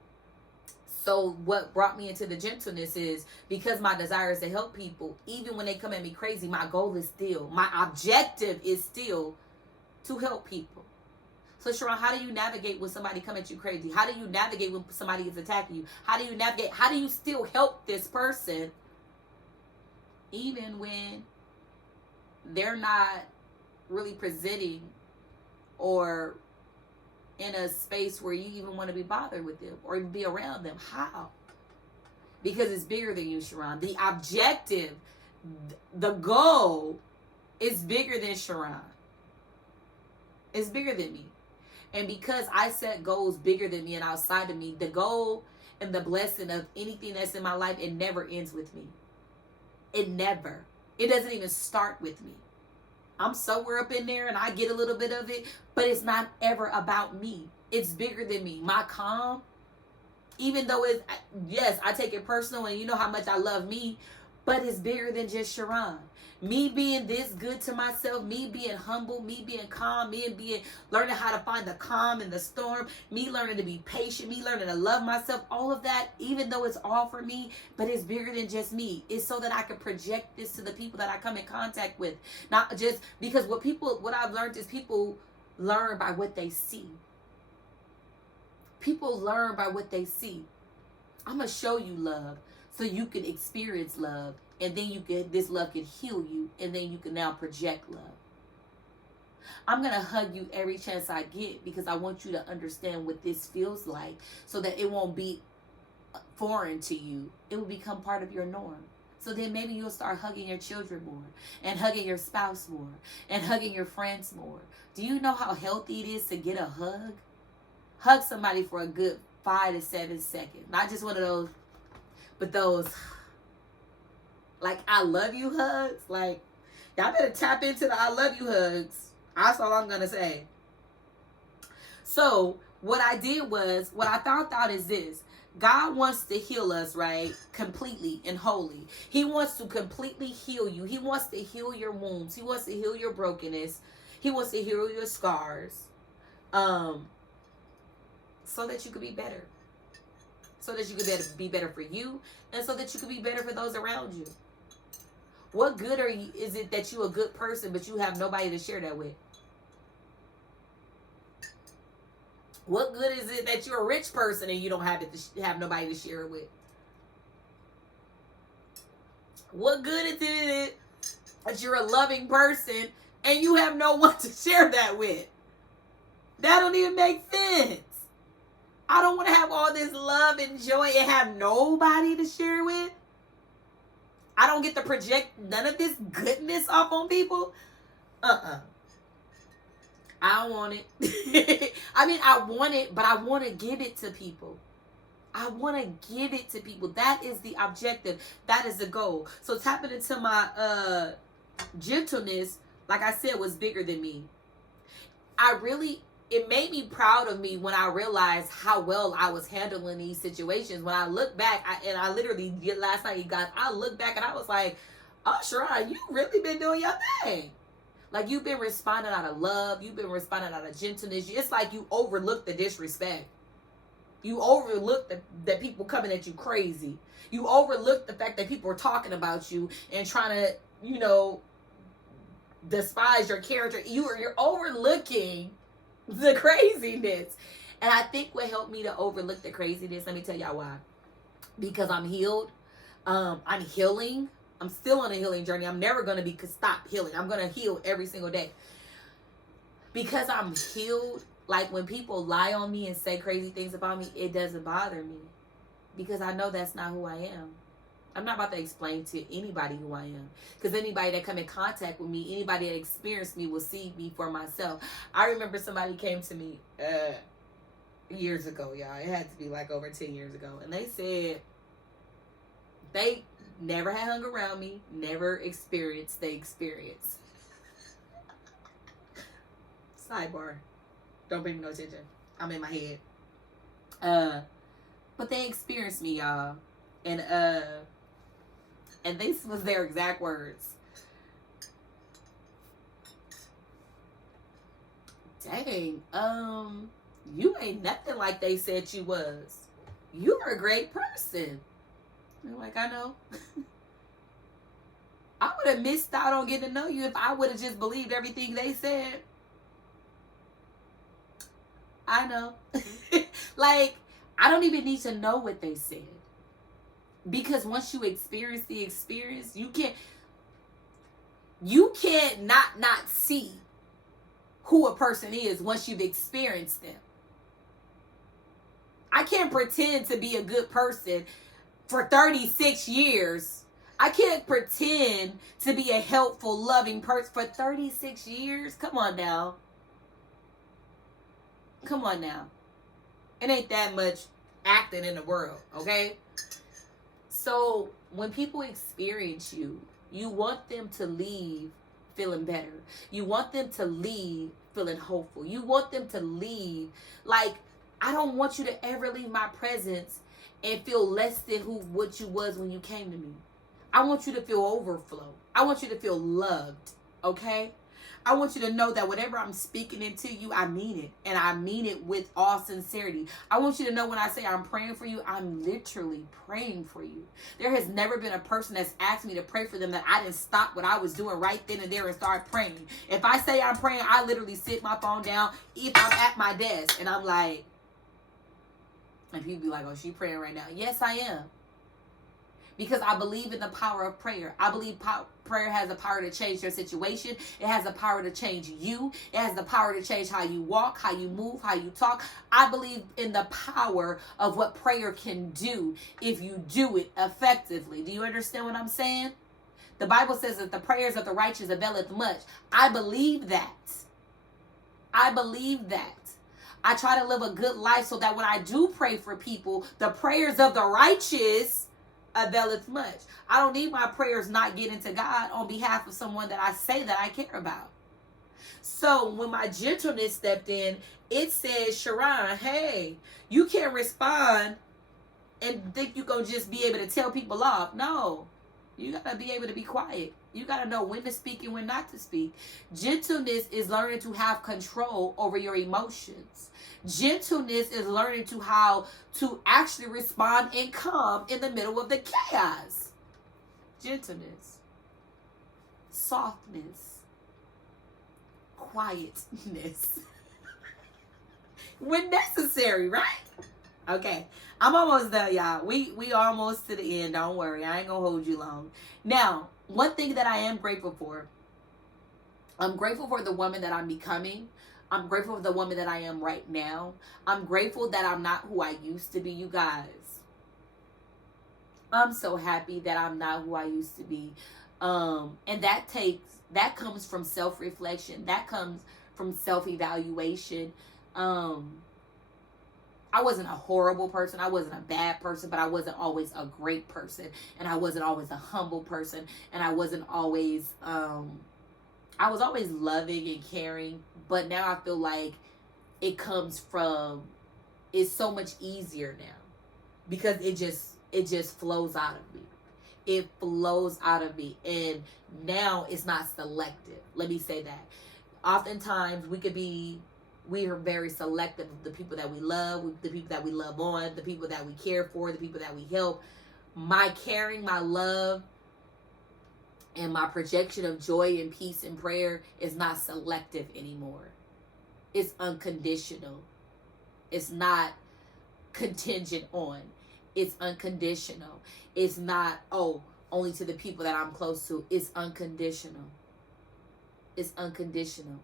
So what brought me into the gentleness is because my desire is to help people, even when they come at me crazy, my goal is still, my objective is still to help people. So Sharon, how do you navigate when somebody come at you crazy? How do you navigate when somebody is attacking you? How do you navigate? How do you still help this person even when they're not really presenting or in a space where you even want to be bothered with them or be around them? How? Because it's bigger than you, Sharon. The objective, the goal It's bigger than Sharon. It's bigger than me. And because I set goals bigger than me and outside of me, the goal and the blessing of anything that's in my life, it never ends with me. It never. It doesn't even start with me. I'm somewhere up in there and I get a little bit of it, but it's not ever about me. It's bigger than me. My calm, even though it's, yes, I take it personal and you know how much I love me, but it's bigger than just Sharon. Me being this good to myself, me being humble, me being calm, me being learning how to find the calm in the storm, me learning to be patient, me learning to love myself, all of that, even though it's all for me, but it's bigger than just me. It's so that I can project this to the people that I come in contact with. Not just because what I've learned is people learn by what they see. People learn by what they see. I'm going to show you love so you can experience love. And then this love can heal you. And then you can now project love. I'm going to hug you every chance I get because I want you to understand what this feels like so that it won't be foreign to you. It will become part of your norm. So then maybe you'll start hugging your children more and hugging your spouse more and hugging your friends more. Do you know how healthy it is to get a hug? Hug somebody for a good 5 to 7 seconds. Not just one of those, but those like I love you hugs. Like y'all better tap into the I love you hugs. That's all I'm going to say. So what I found out is this. God wants to heal us, right? Completely and wholly. He wants to completely heal you. He wants to heal your wounds. He wants to heal your brokenness. He wants to heal your scars. So that you could be better. So that you could be better for you. And so that you could be better for those around you. What good is it that you're a good person, but you have nobody to share that with? What good is it that you're a rich person and you don't have nobody to share it with? What good is it that you're a loving person and you have no one to share that with? That don't even make sense. I don't want to have all this love and joy and have nobody to share with. I don't get to project none of this goodness off on people. I don't want it. I mean, I want it, but I want to give it to people. I want to give it to people. That is the objective. That is the goal. So tapping into my gentleness, like I said, was bigger than me. It made me proud of me when I realized how well I was handling these situations. When I look back, I literally, last night, I looked back and I was like, oh, Sharon, you really been doing your thing. Like, you've been responding out of love. You've been responding out of gentleness. It's like you overlooked the disrespect. You overlooked that people coming at you crazy. You overlooked the fact that people are talking about you and trying to, despise your character. You're overlooking the craziness. And I think what helped me to overlook the craziness, let me tell y'all why. Because I'm healed. I'm healing. I'm still on a healing journey. I'm never going to stop healing. I'm going to heal every single day. Because I'm healed, like when people lie on me and say crazy things about me, it doesn't bother me. Because I know that's not who I am. I'm not about to explain to anybody who I am. Because anybody that come in contact with me, anybody that experienced me will see me for myself. I remember somebody came to me years ago, y'all. It had to be like over 10 years ago. And they said they never had hung around me, never experienced the experience. Sidebar. Don't pay me no attention. I'm in my head. But they experienced me, y'all. And this was their exact words. Dang, you ain't nothing like they said you was. You're a great person. I'm like, I know. I would have missed out on getting to know you if I would have just believed everything they said. I know. Like, I don't even need to know what they said. Because once you experience the experience, you can't not see who a person is once you've experienced them. I can't pretend to be a good person for 36 years. I can't pretend to be a helpful, loving person for 36 years. Come on now. Come on now. It ain't that much acting in the world, okay? So when people experience you, you want them to leave feeling better. You want them to leave feeling hopeful. You want them to leave like, I don't want you to ever leave my presence and feel less than what you was when you came to me. I want you to feel overflow. I want you to feel loved, okay? I want you to know that whatever I'm speaking into you, I mean it. And I mean it with all sincerity. I want you to know when I say I'm praying for you, I'm literally praying for you. There has never been a person that's asked me to pray for them that I didn't stop what I was doing right then and there and start praying. If I say I'm praying, I literally sit my phone down if I'm at my desk and I'm like, and people be like, oh, she praying right now. Yes, I am. Because I believe in the power of prayer. I believe prayer has the power to change your situation. It has the power to change you. It has the power to change how you walk, how you move, how you talk. I believe in the power of what prayer can do if you do it effectively. Do you understand what I'm saying? The Bible says that the prayers of the righteous availeth much. I believe that. I believe that. I try to live a good life so that when I do pray for people, the prayers of the righteous availeth much. I don't need my prayers not getting to God on behalf of someone that I say that I care about. So when my gentleness stepped in, it says, Sharon, hey, you can't respond and think you're going to just be able to tell people off. No, you got to be able to be quiet. You got to know when to speak and when not to speak. Gentleness is learning to have control over your emotions. Gentleness is learning to how to actually respond and calm in the middle of the chaos. Gentleness, softness, quietness. When necessary, right? Okay, I'm almost done, y'all. We almost to the end. Don't worry, I ain't gonna hold you long. Now, one thing that I am grateful for, I'm grateful for the woman that I'm becoming. I'm grateful for the woman that I am right now. I'm grateful that I'm not who I used to be, you guys. I'm so happy that I'm not who I used to be. And that comes from self-reflection. That comes from self-evaluation. I wasn't a horrible person. I wasn't a bad person, but I wasn't always a great person. And I wasn't always a humble person. And I wasn't always, I was always loving and caring. But now I feel like it comes from, it's so much easier now. Because it just flows out of me. It flows out of me. And now it's not selective. Let me say that. Oftentimes we are very selective of the people that we love, the people that we love on, the people that we care for, the people that we help. My caring, my love, and my projection of joy and peace and prayer is not selective anymore. It's unconditional. It's not contingent on. It's unconditional. It's not, only to the people that I'm close to. It's unconditional. It's unconditional.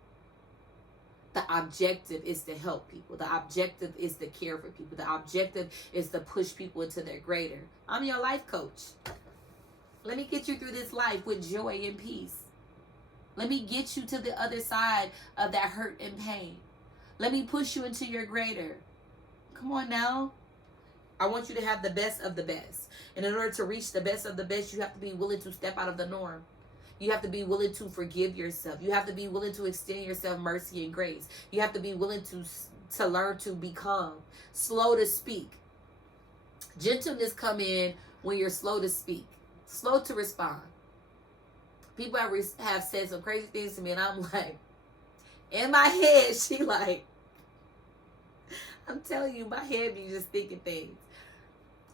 The objective is to help people. The objective is to care for people. The objective is to push people into their greater. I'm your life coach. Let me get you through this life with joy and peace. Let me get you to the other side of that hurt and pain. Let me push you into your greater. Come on now. I want you to have the best of the best. And in order to reach the best of the best, you have to be willing to step out of the norm. You have to be willing to forgive yourself. You have to be willing to extend yourself mercy and grace. You have to be willing to learn to be calm, slow to speak. Gentleness come in when you're slow to speak, slow to respond. People have said some crazy things to me, and I'm like, in my head, she like, I'm telling you, my head be just thinking things.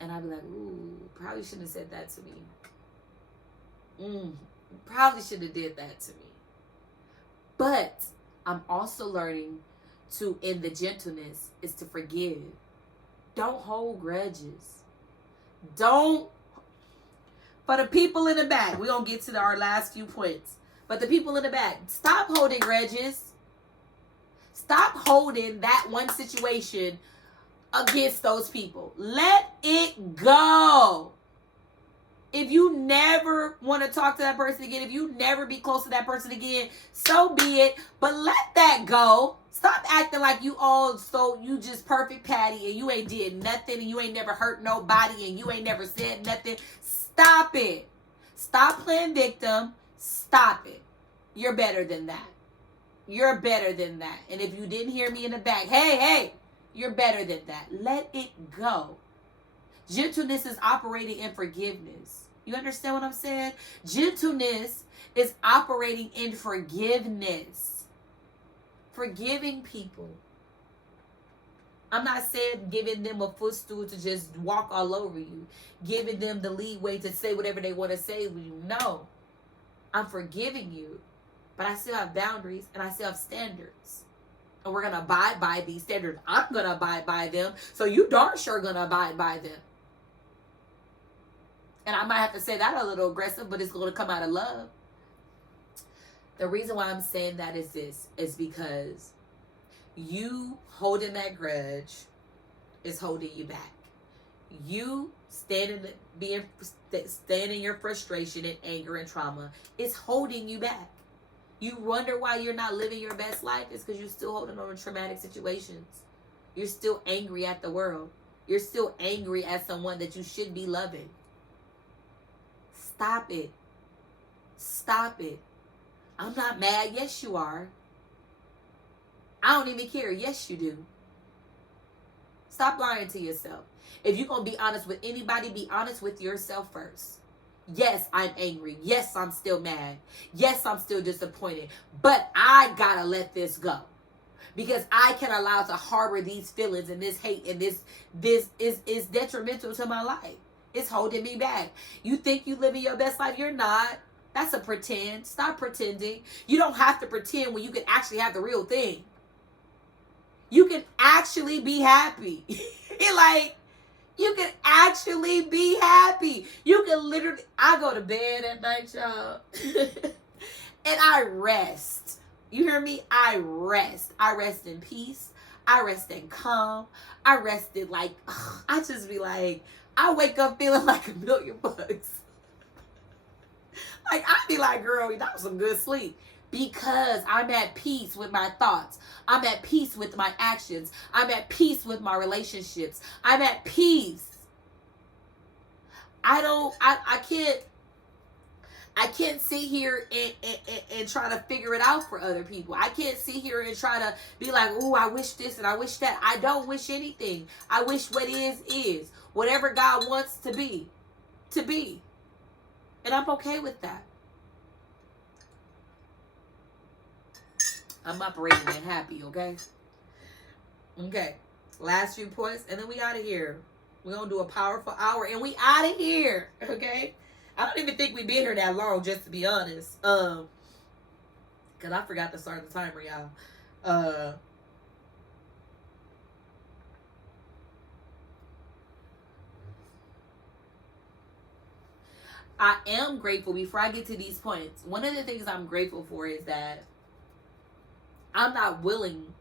And I'd be like, ooh, probably shouldn't have said that to me. Probably should have did that to me. But I'm also learning to, in the gentleness, is to forgive. Don't hold grudges. For the people in the back, we're going to get to our last few points. But the people in the back, stop holding grudges. Stop holding that one situation against those people. Let it go. If you never want to talk to that person again, if you never be close to that person again, so be it. But let that go. Stop acting like you just perfect Patty and you ain't did nothing and you ain't never hurt nobody and you ain't never said nothing. Stop it. Stop playing victim. Stop it. You're better than that. You're better than that. And if you didn't hear me in the back, hey, you're better than that. Let it go. Gentleness is operating in forgiveness. You understand what I'm saying? Gentleness is operating in forgiveness. Forgiving people. I'm not saying giving them a footstool to just walk all over you. Giving them the leeway to say whatever they want to say with you. No. I'm forgiving you. But I still have boundaries and I still have standards. And we're going to abide by these standards. I'm going to abide by them. So you darn sure going to abide by them. And I might have to say that a little aggressive, but it's going to come out of love. The reason why I'm saying that is this. Is because you holding that grudge is holding you back. You standing in your frustration and anger and trauma is holding you back. You wonder why you're not living your best life. It's because you're still holding on to traumatic situations. You're still angry at the world. You're still angry at someone that you should be loving. Stop it. Stop it. I'm not mad. Yes, you are. I don't even care. Yes, you do. Stop lying to yourself. If you're going to be honest with anybody, be honest with yourself first. Yes, I'm angry. Yes, I'm still mad. Yes, I'm still disappointed. But I gotta let this go. Because I can't allow to harbor these feelings and this hate and this is detrimental to my life. It's holding me back. You think you living your best life? You're not. That's a pretend. Stop pretending. You don't have to pretend when you can actually have the real thing. You can actually be happy. You can actually be happy. You can literally, I go to bed at night, y'all, and I rest. You hear me? I rest. I rest in peace. I rest in calm. I rested I just be like, I wake up feeling like $1,000,000. I be like, girl, that was some good sleep. Because I'm at peace with my thoughts. I'm at peace with my actions. I'm at peace with my relationships. I'm at peace. I can't sit here and try to figure it out for other people. I can't sit here and try to be like, oh, I wish this and I wish that. I don't wish anything. I wish what is. Whatever God wants to be. And I'm okay with that. I'm operating in happy, okay? Okay. Last few points, and then we out of here. We're going to do a powerful hour, and we out of here, okay? I don't even think we've been here that long, just to be honest. Because I forgot to start the timer, y'all. I am grateful, before I get to these points, one of the things I'm grateful for is that I'm not willing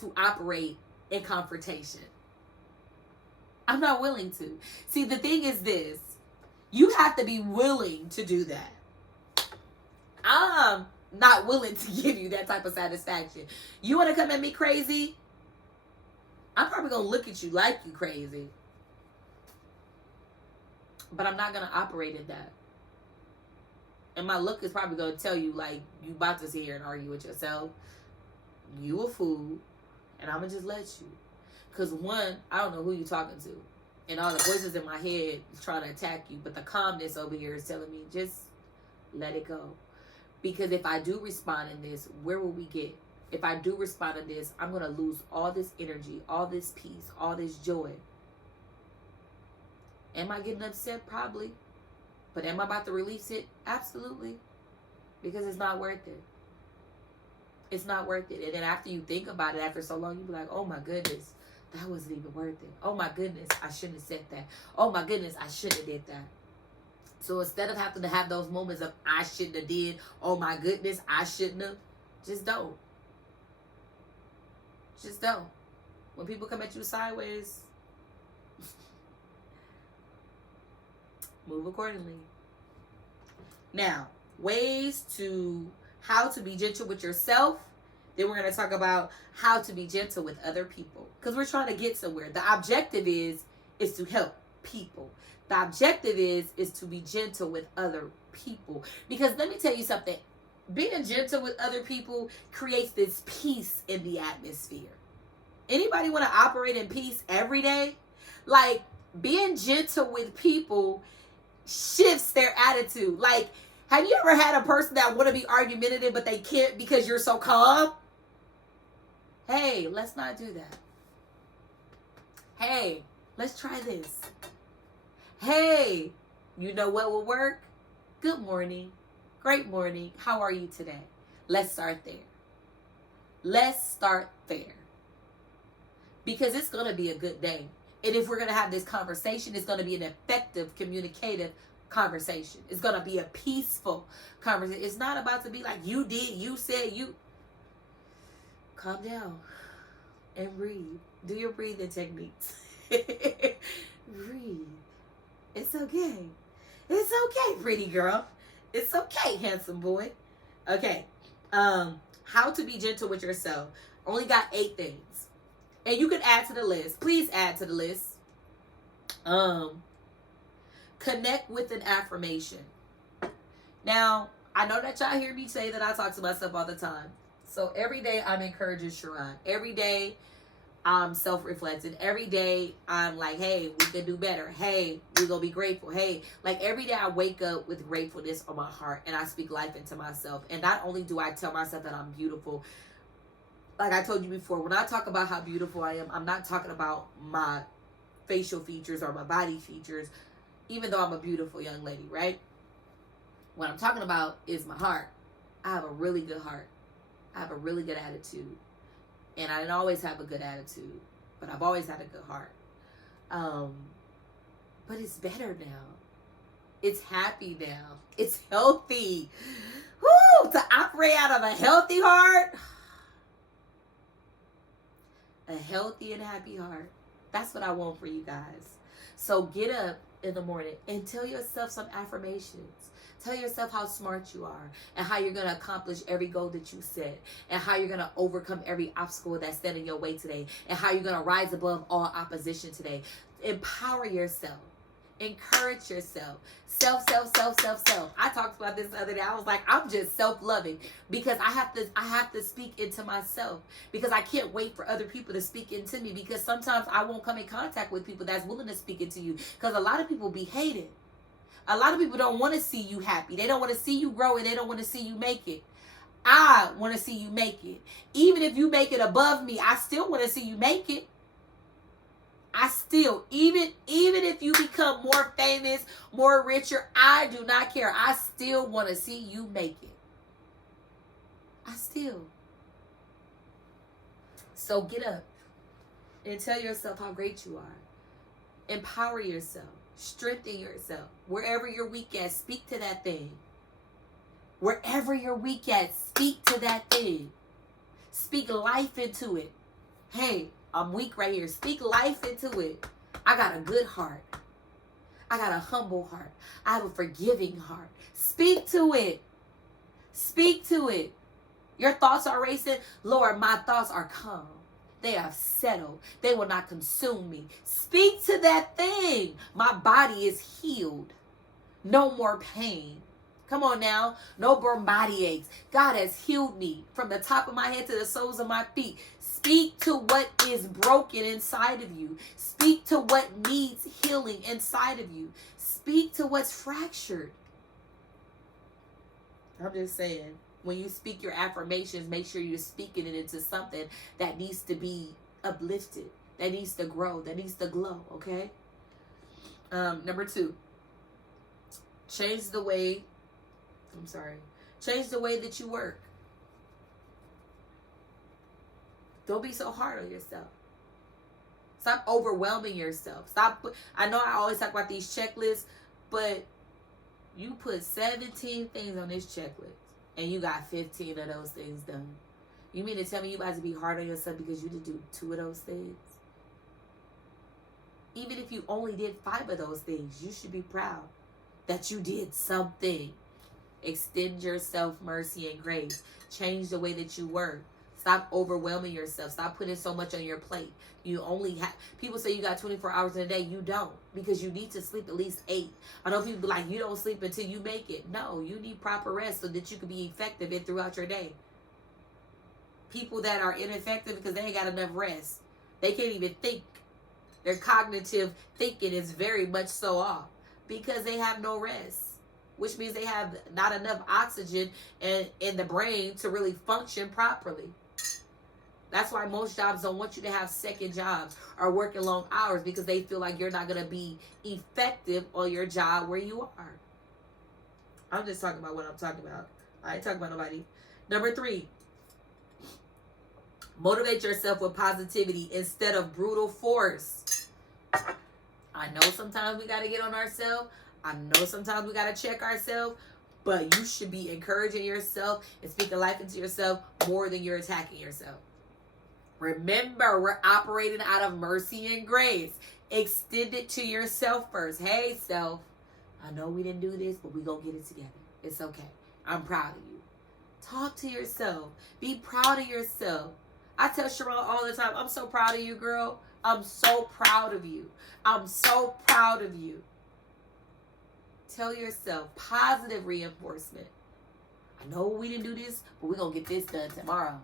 to operate in confrontation. I'm not willing to. See, the thing is this. You have to be willing to do that. I'm not willing to give you that type of satisfaction. You want to come at me crazy? I'm probably going to look at you like you crazy. But I'm not going to operate in that. And my look is probably going to tell you, you about to sit here and argue with yourself. You a fool, and I'm going to just let you. Because one, I don't know who you talking to. And all the voices in my head is trying to attack you. But the calmness over here is telling me, just let it go. Because if I do respond in this, where will we get? If I do respond in this, I'm going to lose all this energy, all this peace, all this joy. Am I getting upset? Probably. But am I about to release it? Absolutely. Because it's not worth it. It's not worth it. And then after you think about it after so long, you be like, oh my goodness, that wasn't even worth it. Oh my goodness, I shouldn't have said that. Oh my goodness, I shouldn't have did that. So instead of having to have those moments of I shouldn't have did, oh my goodness, I shouldn't have, just don't. Just don't. When people come at you sideways, Move accordingly. Now, how to be gentle with yourself. Then we're going to talk about how to be gentle with other people. Because we're trying to get somewhere. The objective is to help people. The objective is to be gentle with other people. Because let me tell you something. Being gentle with other people creates this peace in the atmosphere. Anybody want to operate in peace every day? Like, being gentle with people shifts their attitude. Like, have you ever had a person that want to be argumentative but they can't because you're so calm? Hey, let's not do that. Hey, let's try this. Hey, you know what will work? Good morning. Great morning. How are you today? Let's start there. Let's start there. Because it's going to be a good day. And if we're going to have this conversation, it's going to be an effective, communicative conversation. It's going to be a peaceful conversation. It's not about to be like, you did, you said, you. Calm down and breathe. Do your breathing techniques. Breathe. It's okay. It's okay, pretty girl. It's okay, handsome boy. Okay. How to be gentle with yourself. Only got 8 things. And you can add to the list. Please add to the list. Connect with an affirmation. Now, I know that y'all hear me say that I talk to myself all the time. So every day I'm encouraging Sharon. Every day I'm self-reflecting. Every day I'm like, hey, we can do better. Hey, we're going to be grateful. Hey, like every day I wake up with gratefulness on my heart and I speak life into myself. And not only do I tell myself that I'm beautiful, like I told you before, when I talk about how beautiful I am, I'm not talking about my facial features or my body features, even though I'm a beautiful young lady, right? What I'm talking about is my heart. I have a really good heart. I have a really good attitude. And I didn't always have a good attitude, but I've always had a good heart. But it's better now. It's happy now. It's healthy. Woo! To operate out of a healthy heart. A healthy and happy heart. That's what I want for you guys. So get up in the morning and tell yourself some affirmations. Tell yourself how smart you are and how you're going to accomplish every goal that you set and how you're going to overcome every obstacle that's set in your way today and how you're going to rise above all opposition today. Empower yourself. Encourage yourself. Self. I talked about this the other day. I was like, I'm just self-loving because I have to speak into myself because I can't wait for other people to speak into me because sometimes I won't come in contact with people that's willing to speak into you because a lot of people be hated. A lot of people don't want to see you happy. They don't want to see you grow and they don't want to see you make it. I want to see you make it. Even if you make it above me, I still want to see you make it. I still, even if you become more famous, more richer, I do not care. I still want to see you make it. I still. So get up and tell yourself how great you are. Empower yourself. Strengthen yourself. Wherever you're weak at, speak to that thing. Wherever you're weak at, speak to that thing. Speak life into it. Hey, I'm weak right here. Speak life into it. I got a good heart. I got a humble heart. I have a forgiving heart. Speak to it. Speak to it. Your thoughts are racing. Lord, my thoughts are calm. They are settled. They will not consume me. Speak to that thing. My body is healed. No more pain. Come on now. No more body aches. God has healed me from the top of my head to the soles of my feet. Speak to what is broken inside of you. Speak to what needs healing inside of you. Speak to what's fractured. I'm just saying. When you speak your affirmations, make sure you're speaking it into something that needs to be uplifted, that needs to grow, that needs to glow, okay? Number 2, change the way that you work. Don't be so hard on yourself. Stop overwhelming yourself. I know I always talk about these checklists, but you put 17 things on this checklist. And you got 15 of those things done. You mean to tell me you about to be hard on yourself because you did do 2 of those things? Even if you only did 5 of those things, you should be proud. that you did something. Extend yourself mercy and grace. Change the way that you work. Stop overwhelming yourself. Stop putting so much on your plate. You only have, people say you got 24 hours in a day. You don't, because you need to sleep at least 8. I know people be like, you don't sleep until you make it. No, you need proper rest so that you can be effective in throughout your day. People that are ineffective because they ain't got enough rest. They can't even think. Their cognitive thinking is very much so off because they have no rest, which means they have not enough oxygen in the brain to really function properly. That's why most jobs don't want you to have second jobs or working long hours, because they feel like you're not going to be effective on your job where you are. I'm just talking about what I'm talking about. I ain't talking about nobody. Number 3, motivate yourself with positivity instead of brutal force. I know sometimes we got to get on ourselves. I know sometimes we got to check ourselves. But you should be encouraging yourself and speaking life into yourself more than you're attacking yourself. Remember, we're operating out of mercy and grace. Extend it to yourself first. Hey, self, I know we didn't do this, but we going to get it together. It's okay. I'm proud of you. Talk to yourself. Be proud of yourself. I tell Sharon all the time, I'm so proud of you, girl. I'm so proud of you. I'm so proud of you. Tell yourself positive reinforcement. I know we didn't do this, but we're going to get this done tomorrow.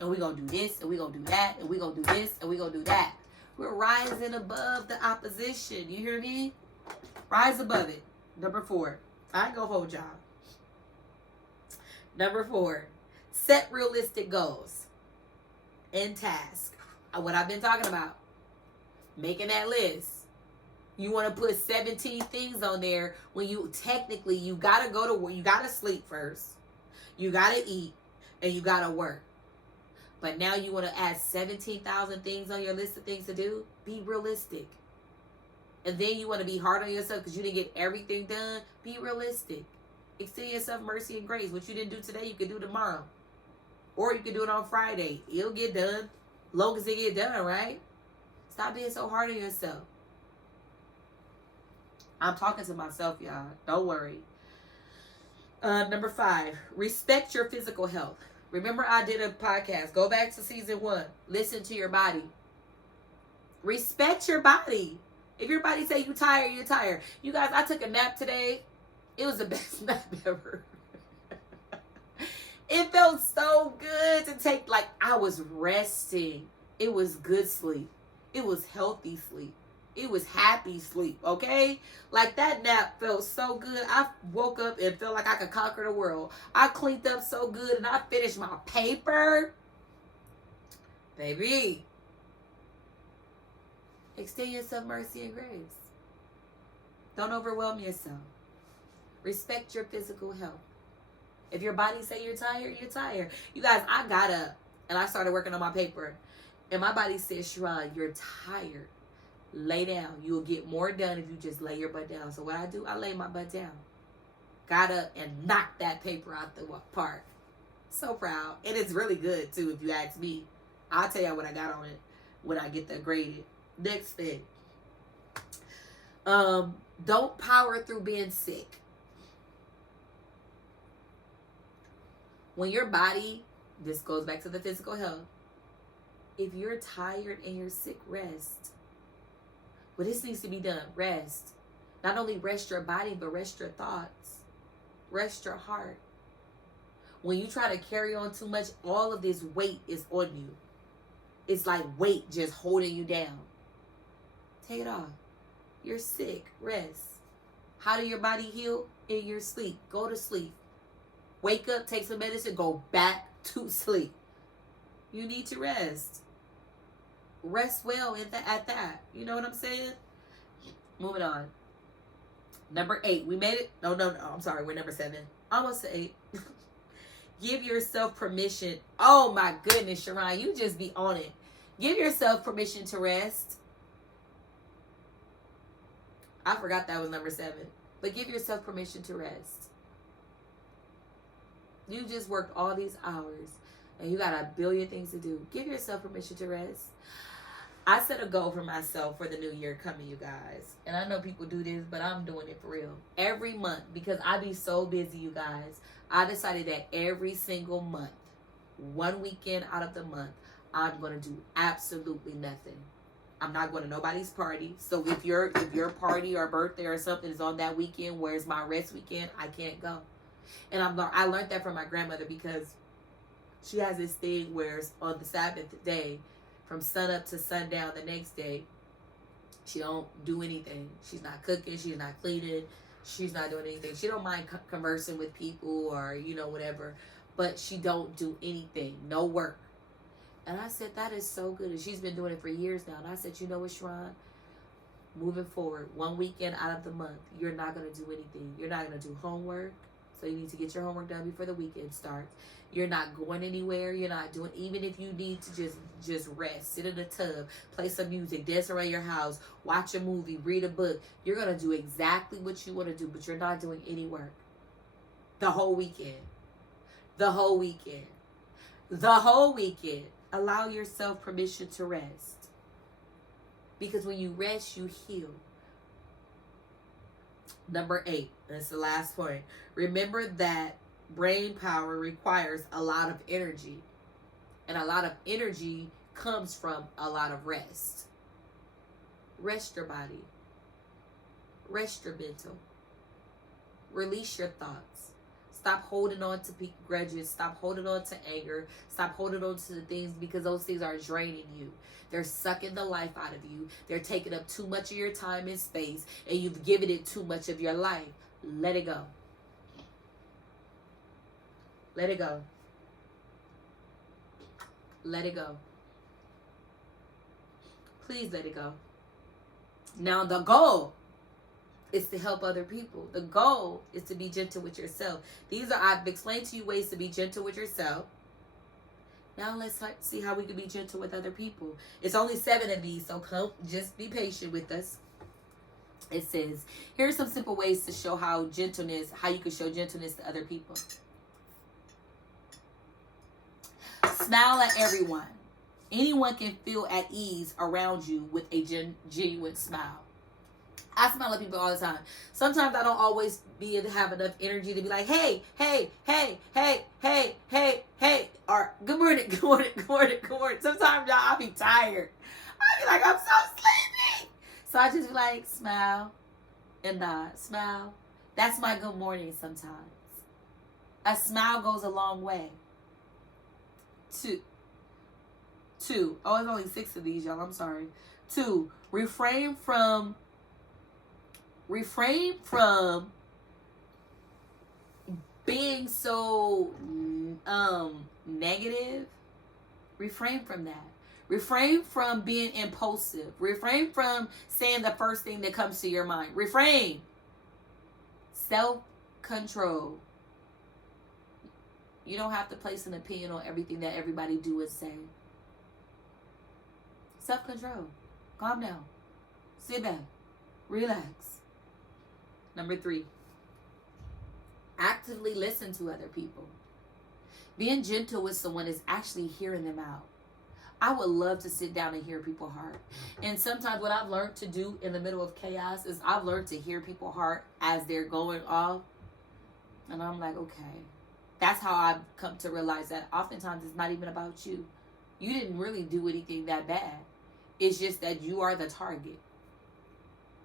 And we're going to do this, and we're going to do that, and we're going to do this, and we're going to do that. We're rising above the opposition. You hear me? Rise above it. Number 4. I ain't going to hold y'all. Number 4. Set realistic goals and tasks. What I've been talking about. Making that list. You want to put 17 things on there when you technically, you got to go to work. You got to sleep first. You got to eat. And you got to work. But now you want to add 17,000 things on your list of things to do? Be realistic. And then you want to be hard on yourself because you didn't get everything done? Be realistic. Extend yourself mercy and grace. What you didn't do today, you can do tomorrow. Or you can do it on Friday. It'll get done. Long as it get done, right? Stop being so hard on yourself. I'm talking to myself, y'all. Don't worry. Number 5, respect your physical health. Remember, I did a podcast. Go back to season 1. Listen to your body. Respect your body. If your body say you tired, you're tired. You guys, I took a nap today. It was the best nap ever. It felt so good to take, like, I was resting. It was good sleep. It was healthy sleep. It was happy sleep, okay? Like, that nap felt so good. I woke up and felt like I could conquer the world. I cleaned up so good and I finished my paper. Baby. Extend yourself mercy and grace. Don't overwhelm yourself. Respect your physical health. If your body say you're tired, you're tired. You guys, I got up and I started working on my paper. And my body said, Sharon, you're tired. Lay down. You'll get more done if you just lay your butt down. So what I do, I lay my butt down. Got up and knocked that paper out the park. So proud. And it's really good, too, if you ask me. I'll tell you what I got on it when I get that graded. Next thing. Don't power through being sick. When your body, this goes back to the physical health. If you're tired and you're sick, rest. But this needs to be done. Rest. Not only rest your body, but rest your thoughts. Rest your heart. When you try to carry on too much, all of this weight is on you. It's like weight just holding you down. Take it off. You're sick. Rest. How do your body heal? In your sleep. Go to sleep. Wake up, take some medicine, go back to sleep. You need to rest. Rest well at that. You know what I'm saying? Moving on. Number 8. We made it. No. I'm sorry. We're number 7. Almost to 8. Give yourself permission. Oh my goodness, Sharon. You just be on it. Give yourself permission to rest. I forgot that was number 7. But give yourself permission to rest. You just worked all these hours and you got a billion things to do. Give yourself permission to rest. I set a goal for myself for the new year coming, you guys. And I know people do this, but I'm doing it for real. Every month, because I be so busy, you guys. I decided that every single month, one weekend out of the month, I'm going to do absolutely nothing. I'm not going to nobody's party. So if your party or birthday or something is on that weekend, where's my rest weekend, I can't go. And I learned that from my grandmother, because she has this thing where on the Sabbath day, from sun up to sundown the next day, she don't do anything. She's not cooking. She's not cleaning. She's not doing anything. She don't mind conversing with people or, whatever. But she don't do anything. No work. And I said, that is so good. And she's been doing it for years now. And I said, you know what, Sharon? Moving forward, one weekend out of the month, you're not going to do anything. You're not going to do homework. So you need to get your homework done before the weekend starts. You're not going anywhere. You're not doing, even if you need to just rest, sit in the tub, play some music, dance around your house, watch a movie, read a book. You're going to do exactly what you want to do, but you're not doing any work. The whole weekend. The whole weekend. The whole weekend. Allow yourself permission to rest. Because when you rest, you heal. Number 8, that's the last point. Remember that brain power requires a lot of energy. And a lot of energy comes from a lot of rest. Rest your body. Rest your mental. Release your thoughts. Stop holding on to grudges. Stop holding on to anger. Stop holding on to the things, because those things are draining you. They're sucking the life out of you. They're taking up too much of your time and space, and you've given it too much of your life. Let it go. Let it go. Let it go. Please let it go. Now the goal is to help other people. The goal is to be gentle with yourself. I've explained to you ways to be gentle with yourself. Now let's see how we can be gentle with other people. It's only 7 of these, so just be patient with us. It says, here are some simple ways to show how you can show gentleness to other people. Smile at everyone. Anyone can feel at ease around you with a genuine smile. I smile at people all the time. Sometimes I don't always have enough energy to be like, hey, hey, hey, hey, hey, hey, hey, or good morning, good morning, good morning, good morning. Sometimes, y'all, I'll be tired. I'll be like, I'm so sleepy. So I just be like, smile and nod, smile. That's my good morning sometimes. A smile goes a long way. 2. Oh, it's only 6 of these, y'all. I'm sorry. 2. Refrain from being so negative. Refrain from that. Refrain from being impulsive. Refrain from saying the first thing that comes to your mind. Refrain. Self-control. You don't have to place an opinion on everything that everybody do and say. Self-control. Calm down. Sit back. Relax. Number 3. Actively listen to other people. Being gentle with someone is actually hearing them out. I would love to sit down and hear people's heart. And sometimes what I've learned to do in the middle of chaos is I've learned to hear people's heart as they're going off. And I'm like, okay. That's how I've come to realize that oftentimes it's not even about you. You didn't really do anything that bad. It's just that you are the target.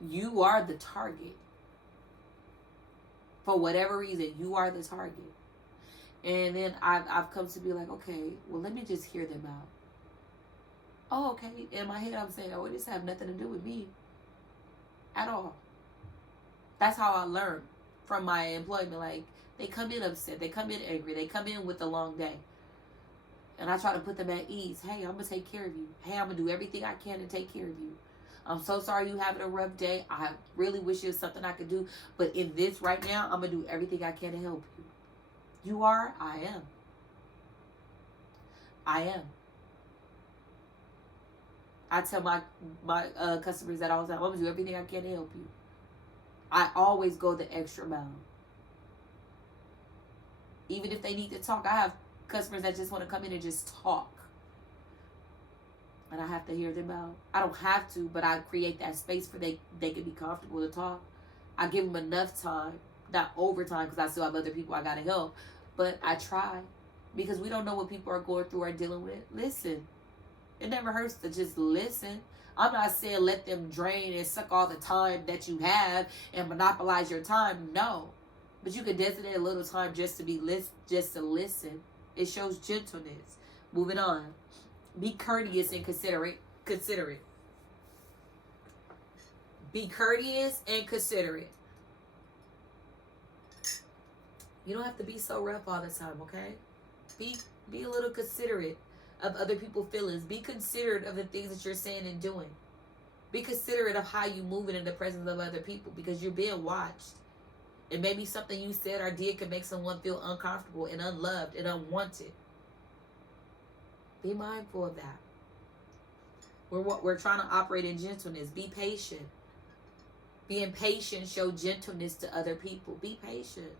You are the target. For whatever reason, you are the target. And then I've come to be like, okay, well, let me just hear them out. Oh, okay. In my head, I'm saying, oh, this have nothing to do with me at all. That's how I learned from my employment. Like, they come in upset. They come in angry. They come in with a long day. And I try to put them at ease. Hey, I'm going to take care of you. Hey, I'm going to do everything I can to take care of you. I'm so sorry you having a rough day. I really wish there was something I could do. But in this right now, I'm going to do everything I can to help you. You are? I am. I am. I tell my customers that all the time, I'm going to do everything I can to help you. I always go the extra mile. Even if they need to talk. I have customers that just want to come in and just talk. and I have to hear them out. I don't have to, but I create that space for they can be comfortable to talk. I give them enough time, not overtime, because I still have other people I gotta help, but I try, because we don't know what people are going through or dealing with. Listen, it never hurts to just listen. I'm not saying let them drain and suck all the time that you have and monopolize your time. No, but you can designate a little time just to listen. It shows gentleness. Moving on. Be courteous and considerate. Be courteous and considerate. You don't have to be so rough all the time, okay? Be a little considerate of other people's feelings. Be considerate of the things that you're saying and doing. Be considerate of how you move in the presence of other people, because you're being watched. And maybe something you said or did could make someone feel uncomfortable and unloved and unwanted. Be mindful of that. We're trying to operate in gentleness. Be patient. Being patient show gentleness to other people. Be patient.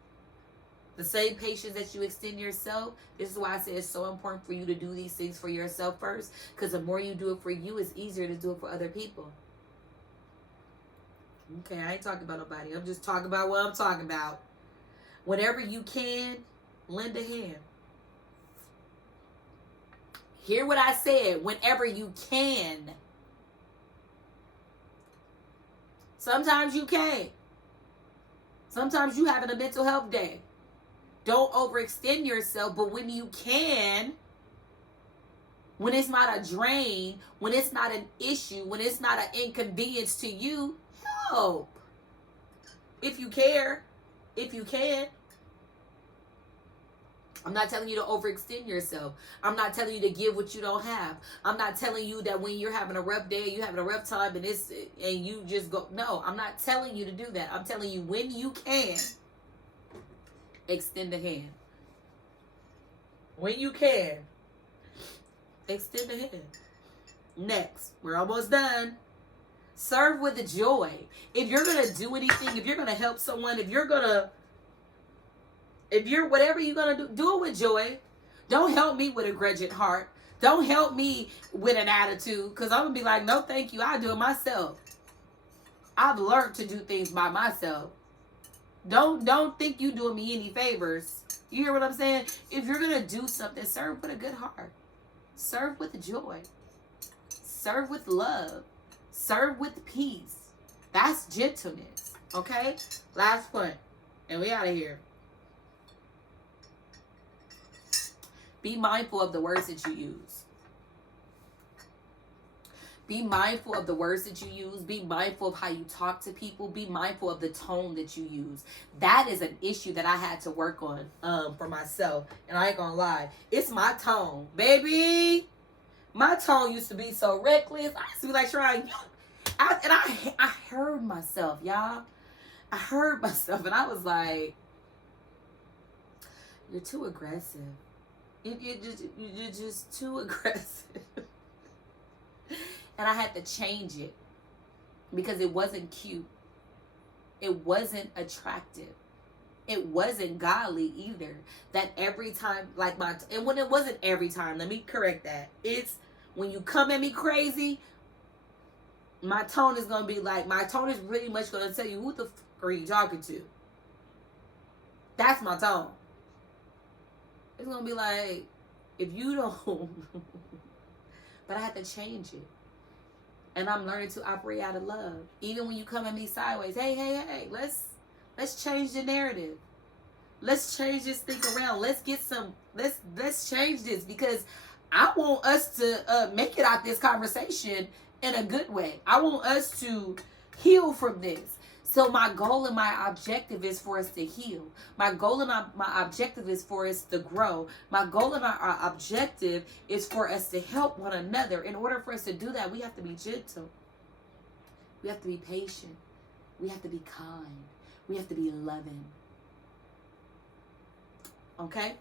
The same patience that you extend yourself. This is why I say it's so important for you to do these things for yourself first. Because the more you do it for you, it's easier to do it for other people. Okay, I ain't talking about nobody. I'm just talking about what I'm talking about. Whenever you can, lend a hand. Hear what I said. Whenever you can. Sometimes you can't. Sometimes you having a mental health day. Don't overextend yourself, but when you can, when it's not a drain, when it's not an issue, when it's not an inconvenience to you, help. If you care, if you can. I'm not telling you to overextend yourself. I'm not telling you to give what you don't have. I'm not telling you that when you're having a rough day, you're having a rough time, and you just go. No, I'm not telling you to do that. I'm telling you when you can, extend a hand. When you can, extend a hand. Next, we're almost done. Serve with joy. If you're going to do anything, if you're going to help someone, if you're whatever you're going to do it with joy. Don't help me with a grudging heart. Don't help me with an attitude, because I'm going to be like, no, thank you. I do it myself. I've learned to do things by myself. Don't think you doing me any favors. You hear what I'm saying? If you're going to do something, serve with a good heart. Serve with joy. Serve with love. Serve with peace. That's gentleness. Okay? Last one. And we out of here. Be mindful of the words that you use. Be mindful of the words that you use. Be mindful of how you talk to people. Be mindful of the tone that you use. That is an issue that I had to work on for myself. And I ain't gonna lie. It's my tone. Baby, my tone used to be so reckless. I used to be like, Shrine, I heard myself, y'all. I heard myself, and I was like, you're too aggressive. You're just too aggressive. And I had to change it because it wasn't cute. It wasn't attractive. It wasn't godly either. That every time, and when it wasn't every time, let me correct that. It's when you come at me crazy, my tone is pretty much going to tell you, who the fuck are you talking to? That's my tone. It's going to be like, if you don't, but I had to change it. And I'm learning to operate out of love. Even when you come at me sideways, hey, let's change the narrative. Let's change this thing around. Let's change this, because I want us to make it out this conversation in a good way. I want us to heal from this. So my goal and my objective is for us to heal. My goal and my objective is for us to grow. My goal and our objective is for us to help one another. In order for us to do that, we have to be gentle. We have to be patient. We have to be kind. We have to be loving. Okay?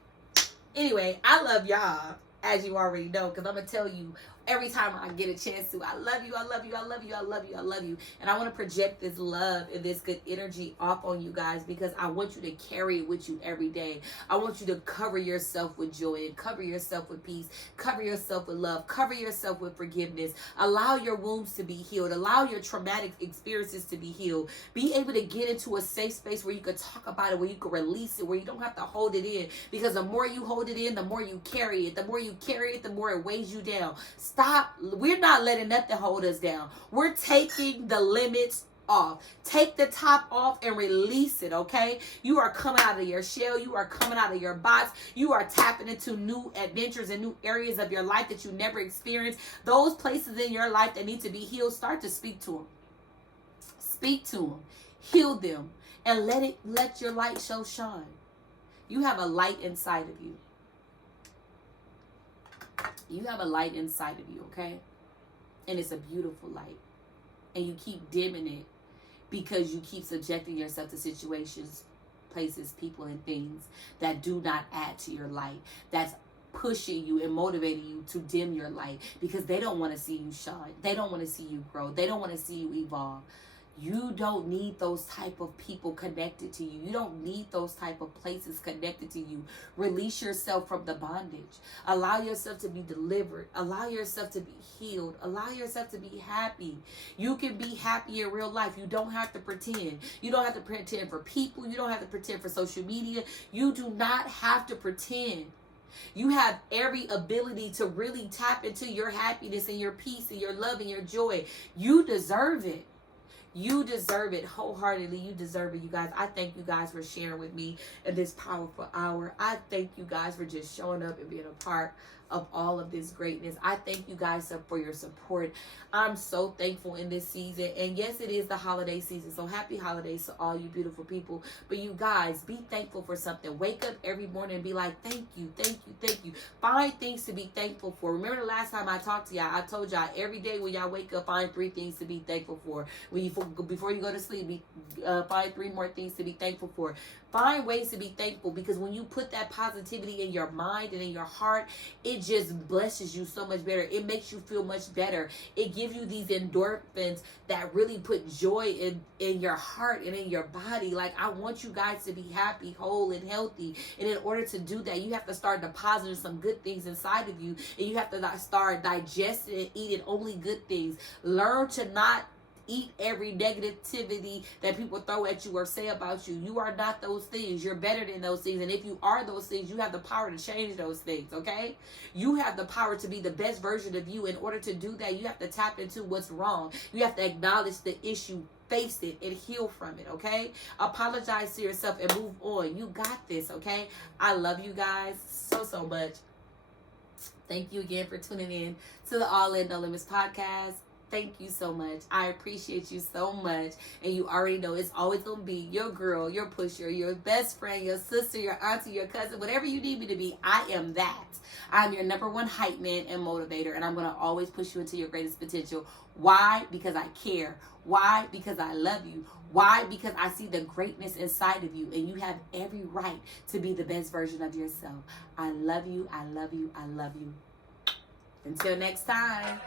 Anyway, I love y'all, as you already know, because I'm going to tell you every time I get a chance to. I love you, I love you, I love you, I love you, I love you. And I want to project this love and this good energy off on you guys, because I want you to carry it with you every day. I want you to cover yourself with joy and cover yourself with peace, cover yourself with love, cover yourself with forgiveness. Allow your wounds to be healed. Allow your traumatic experiences to be healed. Be able to get into a safe space where you can talk about it, where you can release it, where you don't have to hold it in. Because the more you hold it in, the more you carry it. The more you carry it, the more it weighs you down. Stop. We're not letting nothing hold us down. We're taking the limits off. Take the top off and release it, okay? You are coming out of your shell. You are coming out of your box. You are tapping into new adventures and new areas of your life that you never experienced. Those places in your life that need to be healed, start to speak to them. Speak to them. Heal them. And let your light show shine. You have a light inside of you. You have a light inside of you, okay? And it's a beautiful light. And you keep dimming it because you keep subjecting yourself to situations, places, people, and things that do not add to your light. That's pushing you and motivating you to dim your light because they don't want to see you shine. They don't want to see you grow. They don't want to see you evolve. You don't need those type of people connected to you. You don't need those type of places connected to you. Release yourself from the bondage. Allow yourself to be delivered. Allow yourself to be healed. Allow yourself to be happy. You can be happy in real life. You don't have to pretend. You don't have to pretend for people. You don't have to pretend for social media. You do not have to pretend. You have every ability to really tap into your happiness and your peace and your love and your joy. You deserve it. You deserve it wholeheartedly. You deserve it, you guys. I thank you guys for sharing with me in this powerful hour. I thank you guys for just showing up and being a part of all of this greatness. I thank you guys for your support. I'm so thankful in this season. And yes, it is the holiday season. So happy holidays to all you beautiful people. But you guys, be thankful for something. Wake up every morning and be like, thank you, thank you, thank you. Find things to be thankful for. Remember the last time I talked to y'all, I told y'all every day when y'all wake up, find 3 things to be thankful for. When you before you go to sleep, find 3 more things to be thankful for. Find ways to be thankful, because when you put that positivity in your mind and in your heart, it just blesses you so much better. It makes you feel much better. It gives you these endorphins that really put joy in your heart and in your body. Like, I want you guys to be happy, whole, and healthy. And in order to do that, you have to start depositing some good things inside of you. And you have to start digesting and eating only good things. Learn to not eat every negativity that people throw at you or say about you. You are not those things. You're better than those things. And if you are those things, you have the power to change those things, okay? You have the power to be the best version of you. In order to do that, you have to tap into what's wrong. You have to acknowledge the issue, face it, and heal from it, okay? Apologize to yourself and move on. You got this, okay? I love you guys so, so much. Thank you again for tuning in to the All In No Limits podcast. Thank you so much. I appreciate you so much. And you already know it's always going to be your girl, your pusher, your best friend, your sister, your auntie, your cousin, whatever you need me to be. I am that. I'm your #1 hype man and motivator. And I'm going to always push you into your greatest potential. Why? Because I care. Why? Because I love you. Why? Because I see the greatness inside of you. And you have every right to be the best version of yourself. I love you. I love you. I love you. Until next time.